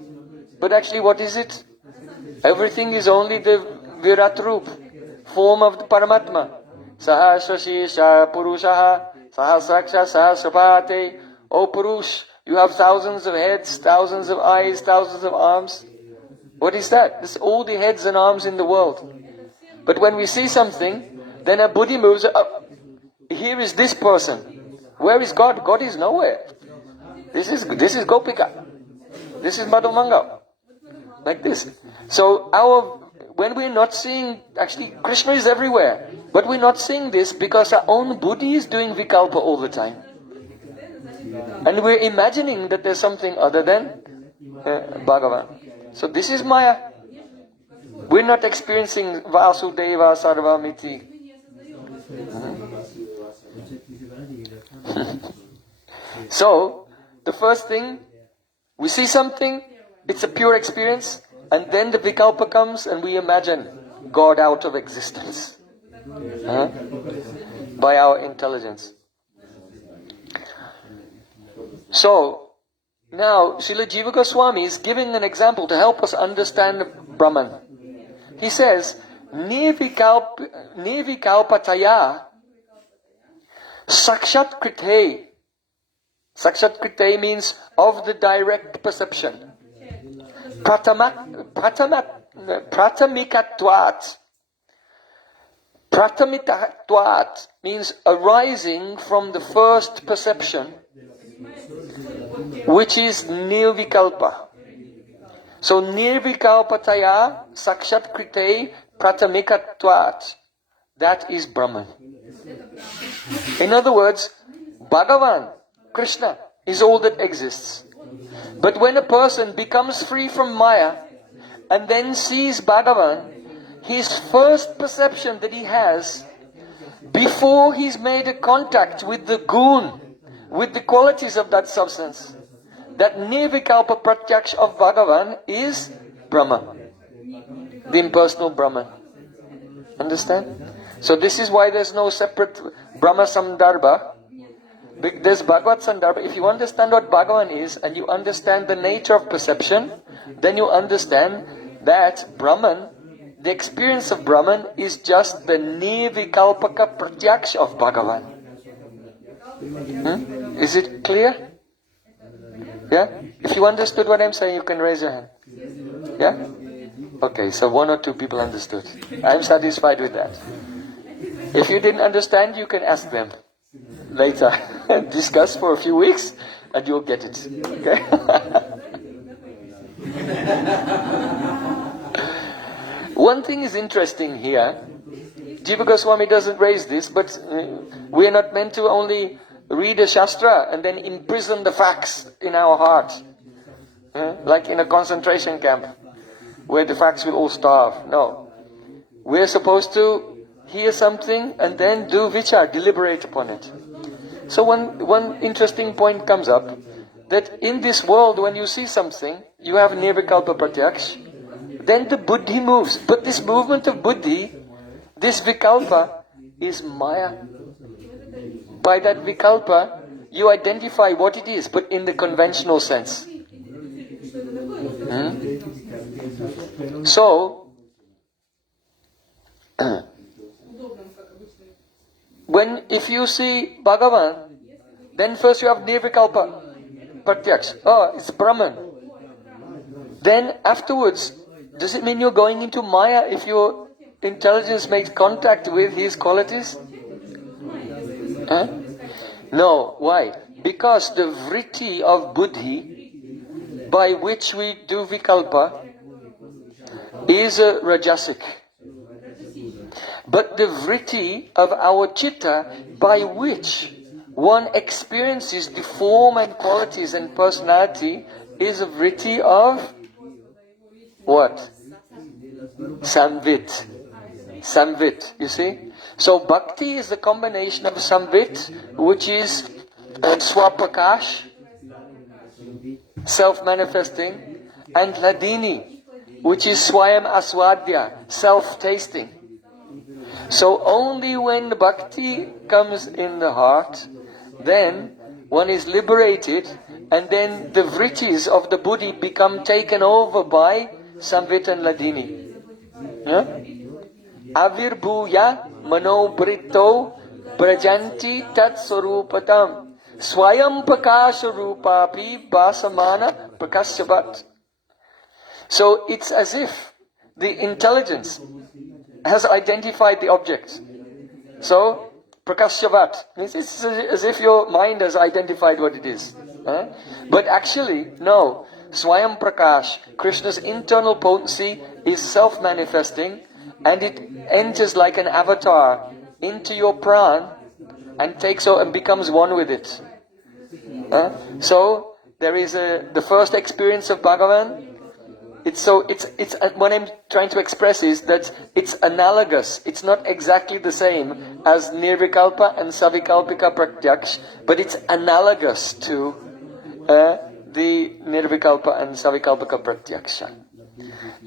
But actually what is it? Everything is only the Virat Roop, form of the Paramatma. Sahasrashisha Purushaha Sahasraksha Sahasrapate. O Purush, you have thousands of heads, thousands of eyes, thousands of arms. What is that? It's all the heads and arms in the world. But when we see something, then our buddhi moves up. Here is this person. Where is God? God is nowhere. This is Gopika. This is Madhumanga. Like this. So when we're not seeing, actually Krishna is everywhere, but we're not seeing this because our own buddhi is doing vikalpa all the time. And we're imagining that there's something other than Bhagavan. So this is Maya. We're not experiencing Vasudeva Sarvamiti. So, the first thing, we see something, it's a pure experience, and then the vikalpa comes and we imagine God out of existence. By our intelligence. So, now Srila Jiva Goswami is giving an example to help us understand Brahman. He says, Nirvikalpataya Sakshat Krite. Sakshat Krite means of the direct perception. Pratamikatvat. Pratamikatvat means arising from the first perception, which is nirvikalpa. So nirvikalpataya sakshat krite pratamikatvat. That is Brahman. In other words, Bhagavan, Krishna, is all that exists. But when a person becomes free from Maya and then sees Bhagavan, his first perception that he has, before he's made a contact with the gun, with the qualities of that substance, that nirvikalpa pratyaksh of Bhagavan is Brahma, the impersonal Brahman. Understand? So this is why there's no separate Brahma Sandarbha. There's Bhagavad Sandarbha. If you understand what Bhagavan is and you understand the nature of perception, then you understand that Brahman, the experience of Brahman, is just the nirvikalpaka pratyaksh of Bhagavan. Is it clear? Yeah? If you understood what I'm saying, you can raise your hand. Yeah? Okay, so one or two people understood. I'm satisfied with that. If you didn't understand, you can ask them later. Discuss for a few weeks and you'll get it. Okay? One thing is interesting here. Jiva Goswami doesn't raise this, but we are not meant to only read a Shastra and then imprison the facts in our heart. Like in a concentration camp, where the facts will all starve. No. We're supposed to hear something and then do vichar, deliberate upon it. So one interesting point comes up. that in this world, when you see something, you have nirvikalpa pratyaksh, then the buddhi moves. But this movement of buddhi, this vikalpa, is maya. By that vikalpa, you identify what it is, but in the conventional sense. So, if you see Bhagavan, then first you have nirvikalpa pratyaksh. Oh, it's Brahman. Then afterwards, does it mean you're going into Maya if your intelligence makes contact with his qualities? No. Why? Because the vritti of buddhi, by which we do vikalpa, is a rajasic. But the vritti of our chitta, by which one experiences the form and qualities and personality, is a vritti of what? Samvit. Samvit, you see? So bhakti is the combination of samvit, which is swapakash, self-manifesting, and ladini, which is swayam aswadya, self-tasting. So only when the bhakti comes in the heart, then one is liberated, and then the vrittis of the buddhi become taken over by samvit and ladini. Avirbhuya manobrito brajanti tat swarupatam swayam prakasha rupapi basamana prakasyavat. So it's as if the intelligence has identified the object. So, prakasyavat means it's as if your mind has identified what it is. But actually, no. Swayam prakash, Krishna's internal potency, is self-manifesting, and it enters like an avatar into your pran and takes and becomes one with it. So there is the first experience of Bhagavan. It's what I'm trying to express is that it's analogous. It's not exactly the same as nirvikalpa and savikalpika pratyaksh, but it's analogous to the nirvikalpa and savikalpika pratyaksha.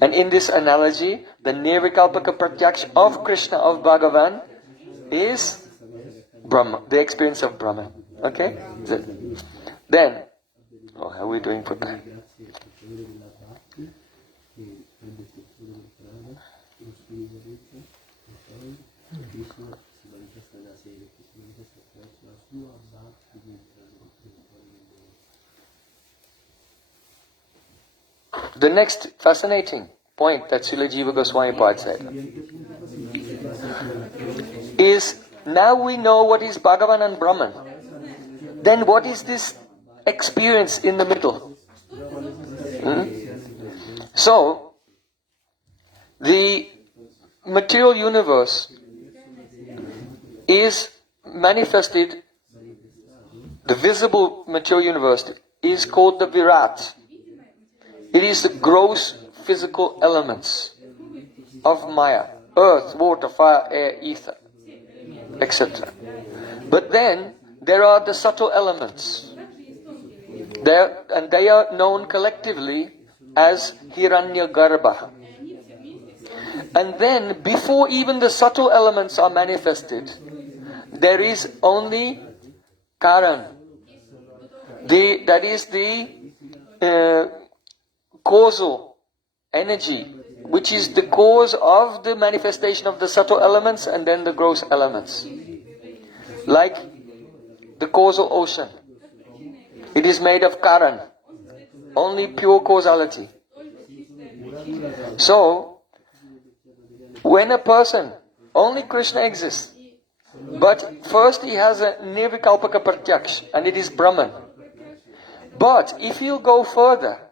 And in this analogy, the nirvikalpika pratyaksh of Krishna, of Bhagavan, is Brahma, the experience of Brahman. Okay? Then, how are we doing for time? The next fascinating point that Srila Jiva Goswami said is, now we know what is Bhagavan and Brahman. Then what is this experience in the middle? So, the material universe is manifested, the visible material universe is called the Virat. It is the gross physical elements of Maya: earth, water, fire, air, ether, etc. But then there are the subtle elements. And they are known collectively as Hiranyagarbha. And then, before even the subtle elements are manifested, there is only Karan. That is the causal energy, which is the cause of the manifestation of the subtle elements and then the gross elements. Like the causal ocean. It is made of Karan, only pure causality. So, when a person, only Krishna exists, but first he has a nirvikalpaka pratyaksh, and it is Brahman. But if he'll go further,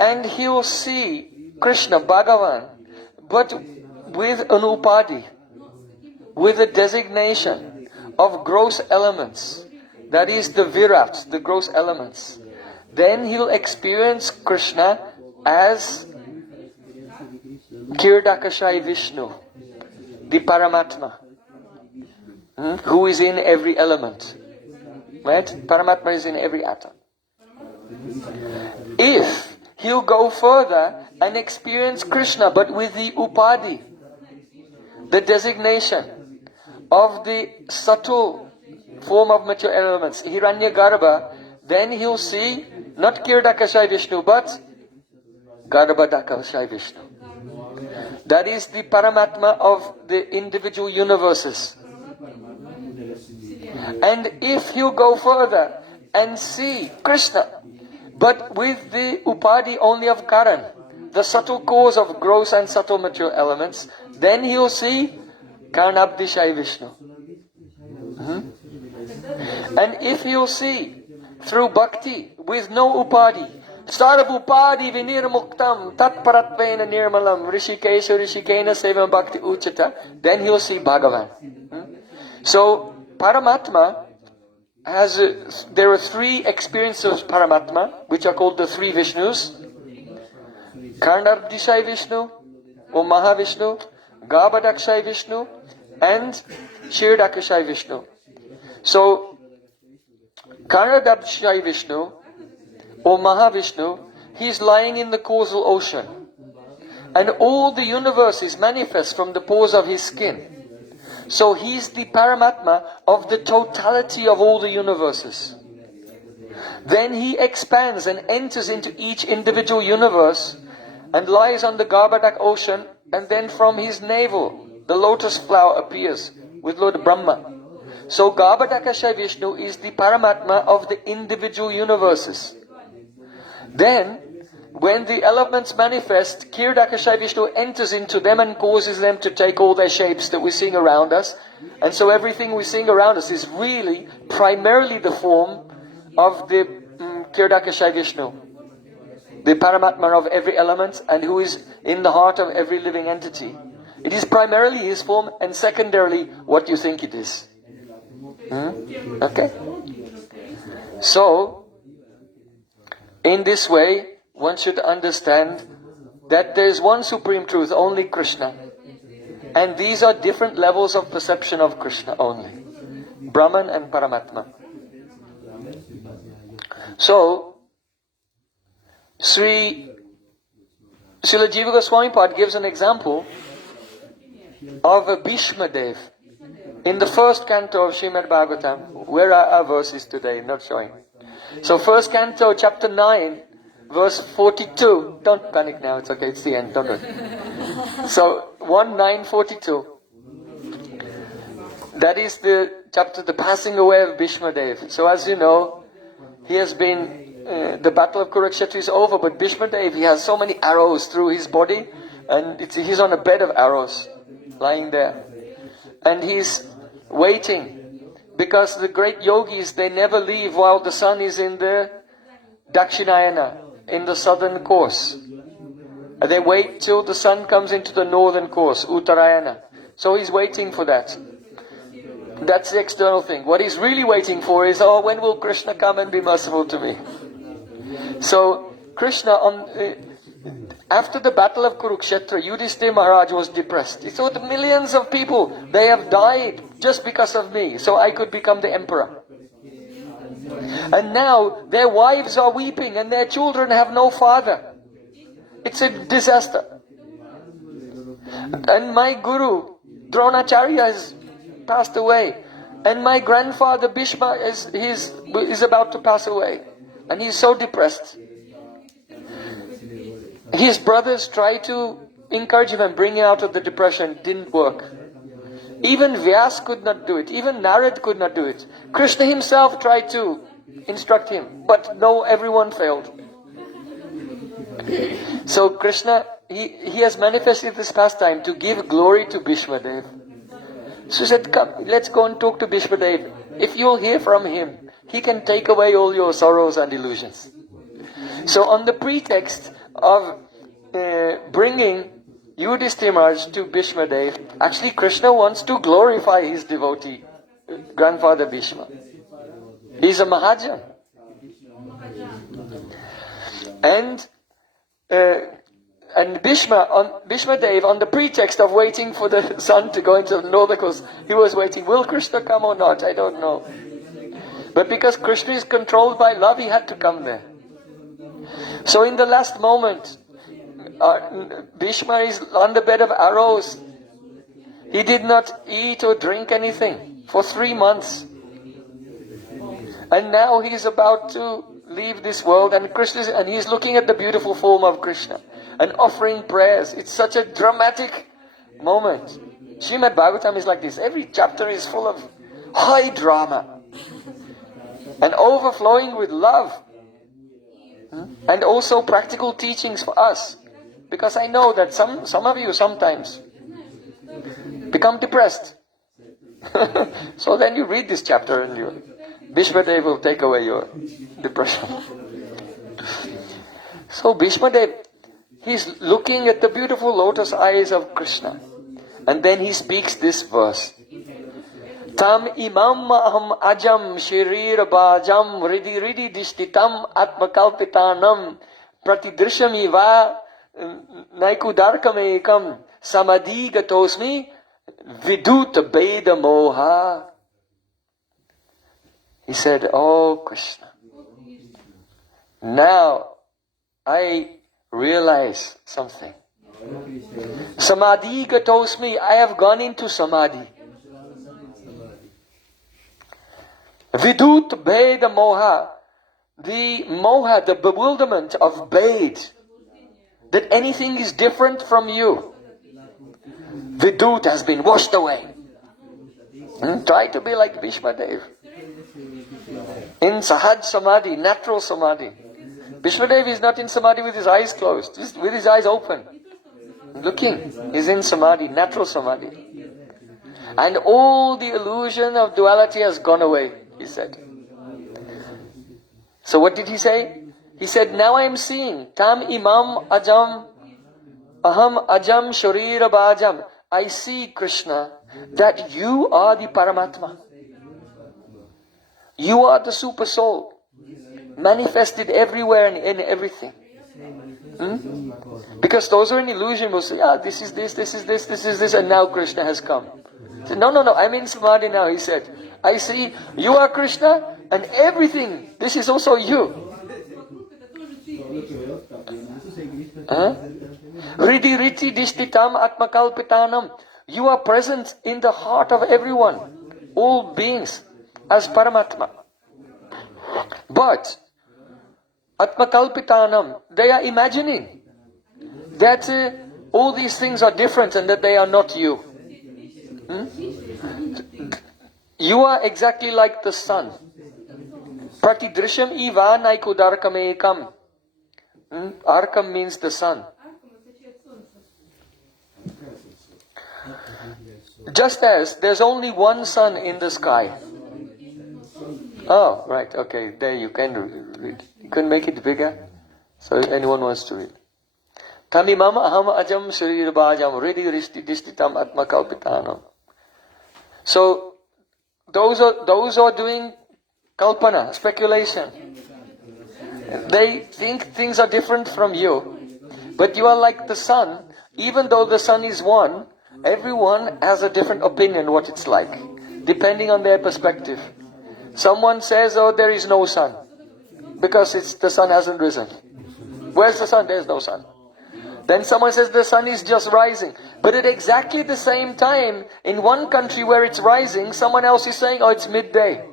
and he'll see Krishna, Bhagavan, but with an upadi, with a designation of gross elements, that is the virat, the gross elements, then he'll experience Krishna as Kirdakashai Vishnu, the Paramatma, who is in every element. Right? Paramatma is in every atom. If he'll go further and experience Krishna, but with the upadhi, the designation of the subtle form of material elements, Hiranyagarbha, then he'll see not Kirdakashai Vishnu, but Garbhadakashai Vishnu. That is the Paramatma of the individual universes. And if you go further and see Krishna, but with the upadhi only of Karan, the subtle cause of gross and subtle material elements, then he'll see Karnabdishai Vishnu. And if you'll see through bhakti with no upadhi, Sarva upadhi vinirmuktam tatparatvena nirmalam rishikesha rishikena sevam bhakti uchata, then he'll see Bhagavan. So Paramatma there are three experiences of Paramatma, which are called the three Vishnus. Karnabdishai Vishnu, or Mahavishnu, Garbhadakshai Vishnu, and Kshirdakashai Vishnu. So, Karnabdishai Vishnu, or Mahavishnu, he's lying in the causal ocean. And all the universe is manifest from the pores of his skin. So he's the Paramatma of the totality of all the universes. Then he expands and enters into each individual universe and lies on the Garbhadak ocean, and then from his navel the lotus flower appears with Lord Brahma. So Garbhadakashai Vishnu is the Paramatma of the individual universes. Then, when the elements manifest, Kirdakashai Vishnu enters into them and causes them to take all their shapes that we're seeing around us. And so everything we're seeing around us is really primarily the form of the Kirdakashai Vishnu, the Paramatma of every element, and who is in the heart of every living entity. It is primarily his form, and secondarily what you think it is. Okay? So, in this way, one should understand that there is one supreme truth, only Krishna. And these are different levels of perception of Krishna only. Brahman and Paramatma. So, Srila Jiva Goswami Pad gives an example of a Bhishma Dev in the first canto of Srimad Bhagavatam. Where are our verses today? Not showing. So first canto, chapter 9, verse 42. Don't panic now, it's okay, it's the end, don't worry. So, 1:9:42. That is the chapter, the passing away of Bhishma Dev. So as you know, he has been, the battle of Kurukshetra is over, but Bhishma Dev, he has so many arrows through his body, and he's on a bed of arrows, lying there. And he's waiting, because the great yogis, they never leave while the sun is in the Dakshinayana, in the southern course. And they wait till the sun comes into the northern course, Uttarayana. So he's waiting for that. That's the external thing. What he's really waiting for is, when will Krishna come and be merciful to me? So Krishna, after the battle of Kurukshetra, Yudhishthira Maharaj was depressed. He thought, millions of people, they have died just because of me, so I could become the emperor. And now their wives are weeping and their children have no father. It's a disaster. And my guru, Dronacharya, has passed away. And my grandfather Bhishma is about to pass away. And he's so depressed. His brothers tried to encourage him and bring him out of the depression. Didn't work. Even Vyas could not do it. Even Narad could not do it. Krishna himself tried to instruct him. But no, everyone failed. So Krishna, he has manifested this pastime to give glory to Bhishma Dev. So he said, come, let's go and talk to Bhishma Dev. If you'll hear from him, he can take away all your sorrows and illusions. So on the pretext of bringing Yudhishthira Maharaj to Bhishma Dev, actually Krishna wants to glorify his devotee, grandfather Bhishma. He's a Mahajan. And Bhishma Dev, on the pretext of waiting for the sun to go into the northern coast, he was waiting, will Krishna come or not? I don't know. But because Krishna is controlled by love, he had to come there. So in the last moment, Bhishma is on the bed of arrows. He did not eat or drink anything for 3 months. And now he is about to leave this world, and he is looking at the beautiful form of Krishna and offering prayers. It's such a dramatic moment. Srimad Bhagavatam is like this. Every chapter is full of high drama and overflowing with love. And also practical teachings for us. Because I know that some of you sometimes become depressed. So then you read this chapter and Bhishmadev will take away your depression. So Bhishmadev, he's looking at the beautiful lotus eyes of Krishna. And then he speaks this verse. Tam imam aham ajam shirir bhajam ridi ridi dishtitam atmakalpitanam pratidrishami va naikudarkam ekam samadhi gatosmi vidut beda moha. He said, "Oh Krishna, now I realize something. Samadhi gatosmi, I have gone into samadhi. Vidut beda moha, the bewilderment of bed, that anything is different from you. Vidut has been washed away." Try to be like Bhishmadev. In Sahaj Samadhi, natural Samadhi. Bhishmadev is not in Samadhi with his eyes closed, just with his eyes open. Looking, he's in Samadhi, natural Samadhi. And all the illusion of duality has gone away, he said. So what did he say? He said, now I am seeing, Tam imam ajam, aham ajam sharira bhajam. I see, Krishna, that you are the Paramatma. You are the Super Soul, manifested everywhere and in everything. Because those who are in illusion will say, this is this, and now Krishna has come. He said, no, I'm in Samadhi now, he said. I see, you are Krishna, and everything, this is also you. Ridi riti dishtitam atmakalpitanam. You are present in the heart of everyone, all beings, as Paramatma. But atmakalpitanam, they are imagining that all these things are different and that they are not you. You are exactly like the sun. Pratidrisham iva naikudarkam ekam. Arkam means the sun. Just as there's only one sun in the sky. Oh, right, okay, there you can read. You can make it bigger, so if anyone wants to read. Tamimam aham ajam shrirbhajam ridi rishti dishtitam atmakalpitanam. So, those are doing kalpana, speculation. They think things are different from you, but you are like the sun. Even though the sun is one, everyone has a different opinion what it's like, depending on their perspective. Someone says, there is no sun, because the sun hasn't risen. Where's the sun? There's no sun. Then someone says the sun is just rising. But at exactly the same time, in one country where it's rising, someone else is saying, it's midday.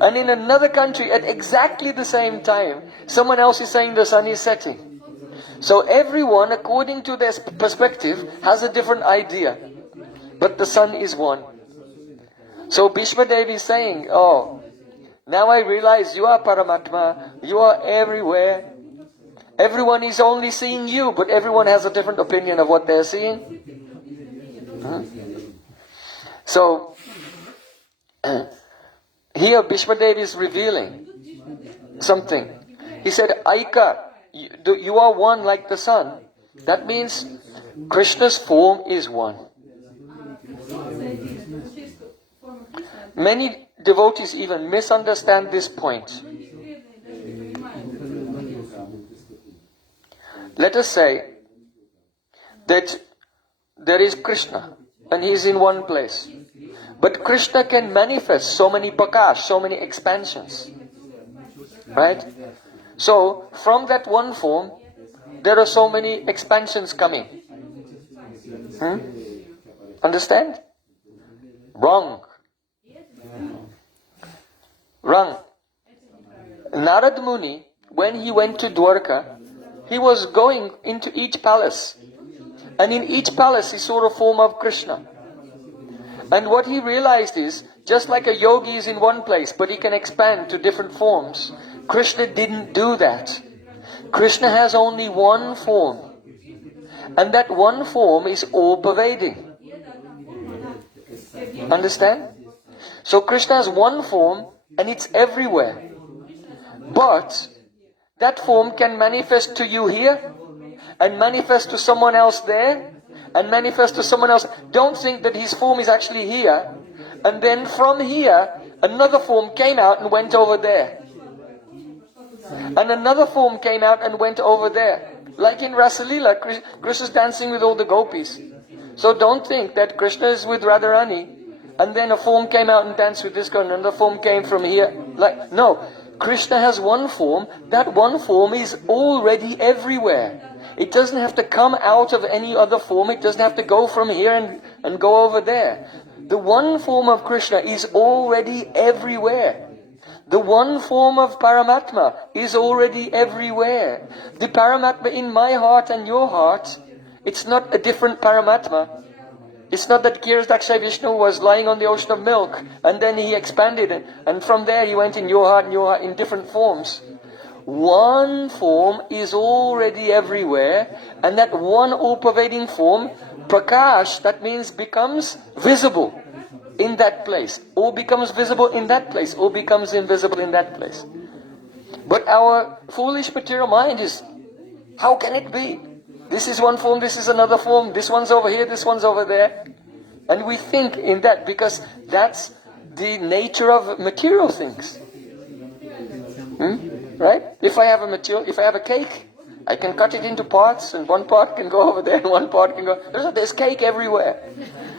And in another country, at exactly the same time, someone else is saying the sun is setting. So everyone, according to their perspective, has a different idea. But the sun is one. So Bhishmadev is saying, now I realize you are Paramatma, you are everywhere. Everyone is only seeing you, but everyone has a different opinion of what they're seeing. So, here Bhishmadev is revealing something. He said, Aika, you are one like the sun. That means Krishna's form is one. Many devotees even misunderstand this point. Let us say that there is Krishna and he is in one place. But Krishna can manifest so many prakash, so many expansions. Right? So, from that one form, there are so many expansions coming. Understand? Wrong. Wrong. Narad Muni, when he went to Dwarka, he was going into each palace. And in each palace he saw a form of Krishna. And what he realized is, just like a yogi is in one place, but he can expand to different forms, Krishna didn't do that. Krishna has only one form. And that one form is all-pervading. Understand? So Krishna has one form and it's everywhere. But that form can manifest to you here, and manifest to someone else there, and manifest to someone else. Don't think that his form is actually here, and then from here, another form came out and went over there. And another form came out and went over there. Like in Rasalila, Krishna is dancing with all the gopis. So don't think that Krishna is with Radharani, and then a form came out and danced with this girl, and another form came from here. No, Krishna has one form. That one form is already everywhere. It doesn't have to come out of any other form. It doesn't have to go from here and go over there. The one form of Krishna is already everywhere. The one form of Paramatma is already everywhere. The Paramatma in my heart and your heart, it's not a different Paramatma. It's not that Kiradakshay Vishnu was lying on the ocean of milk and then he expanded it, and from there he went in your heart and your heart in different forms. One form is already everywhere, and that one all-pervading form, Prakash, that means becomes visible in that place, or becomes visible in that place, or becomes invisible in that place. But our foolish material mind is, how can it be? This is one form, this is another form, this one's over here, this one's over there. And we think in that because that's the nature of material things. Right? If I have a cake, I can cut it into parts, and one part can go over there, and one part can go... There's cake everywhere.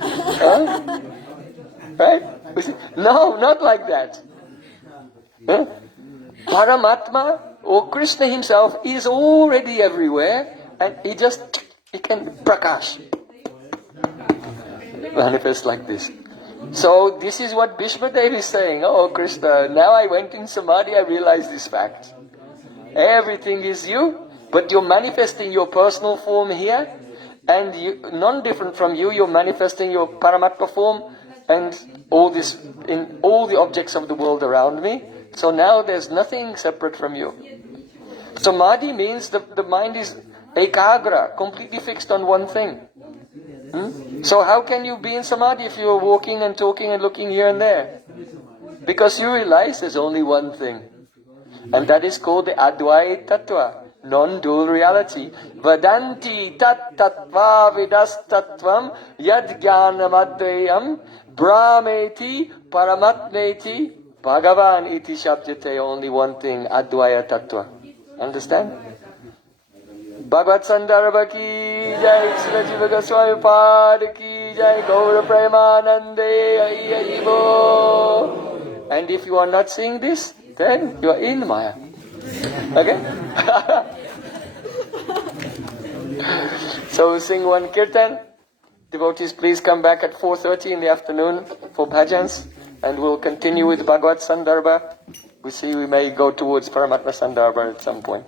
Huh? Right? No, not like that. Huh? Paramatma, or Krishna himself, is already everywhere, and he can prakash. Manifest like this. So this is what Bhishma Dev is saying. Oh Krishna, now I went in Samadhi, I realized this fact. Everything is you, but you're manifesting your personal form here, and non-different from you, you're manifesting your Paramatma form, and all this in all the objects of the world around me. So now there's nothing separate from you. Samadhi means the mind is ekagra, completely fixed on one thing. So how can you be in Samadhi if you're walking and talking and looking here and there? Because you realize there's only one thing. And that is called the Advaita Tattva, non-dual reality. Vadanti tat tattva vidas tattvam yad jnanamadvayam brahmeti paramatmeti Bhagavan iti shabdate. Only one thing, Advaita Tattva. Understand? Bhagavad Sandarbha ki jai, Srila Jiva Goswami Pad ki jai, Gaura Premanande Aibo. And if you are not seeing this, then you are in Maya. Okay? So we sing one kirtan. Devotees, please come back at 4:30 in the afternoon for bhajans, and we'll continue with Bhagavad Sandarbha. We may go towards Paramatma Sandarbha at some point.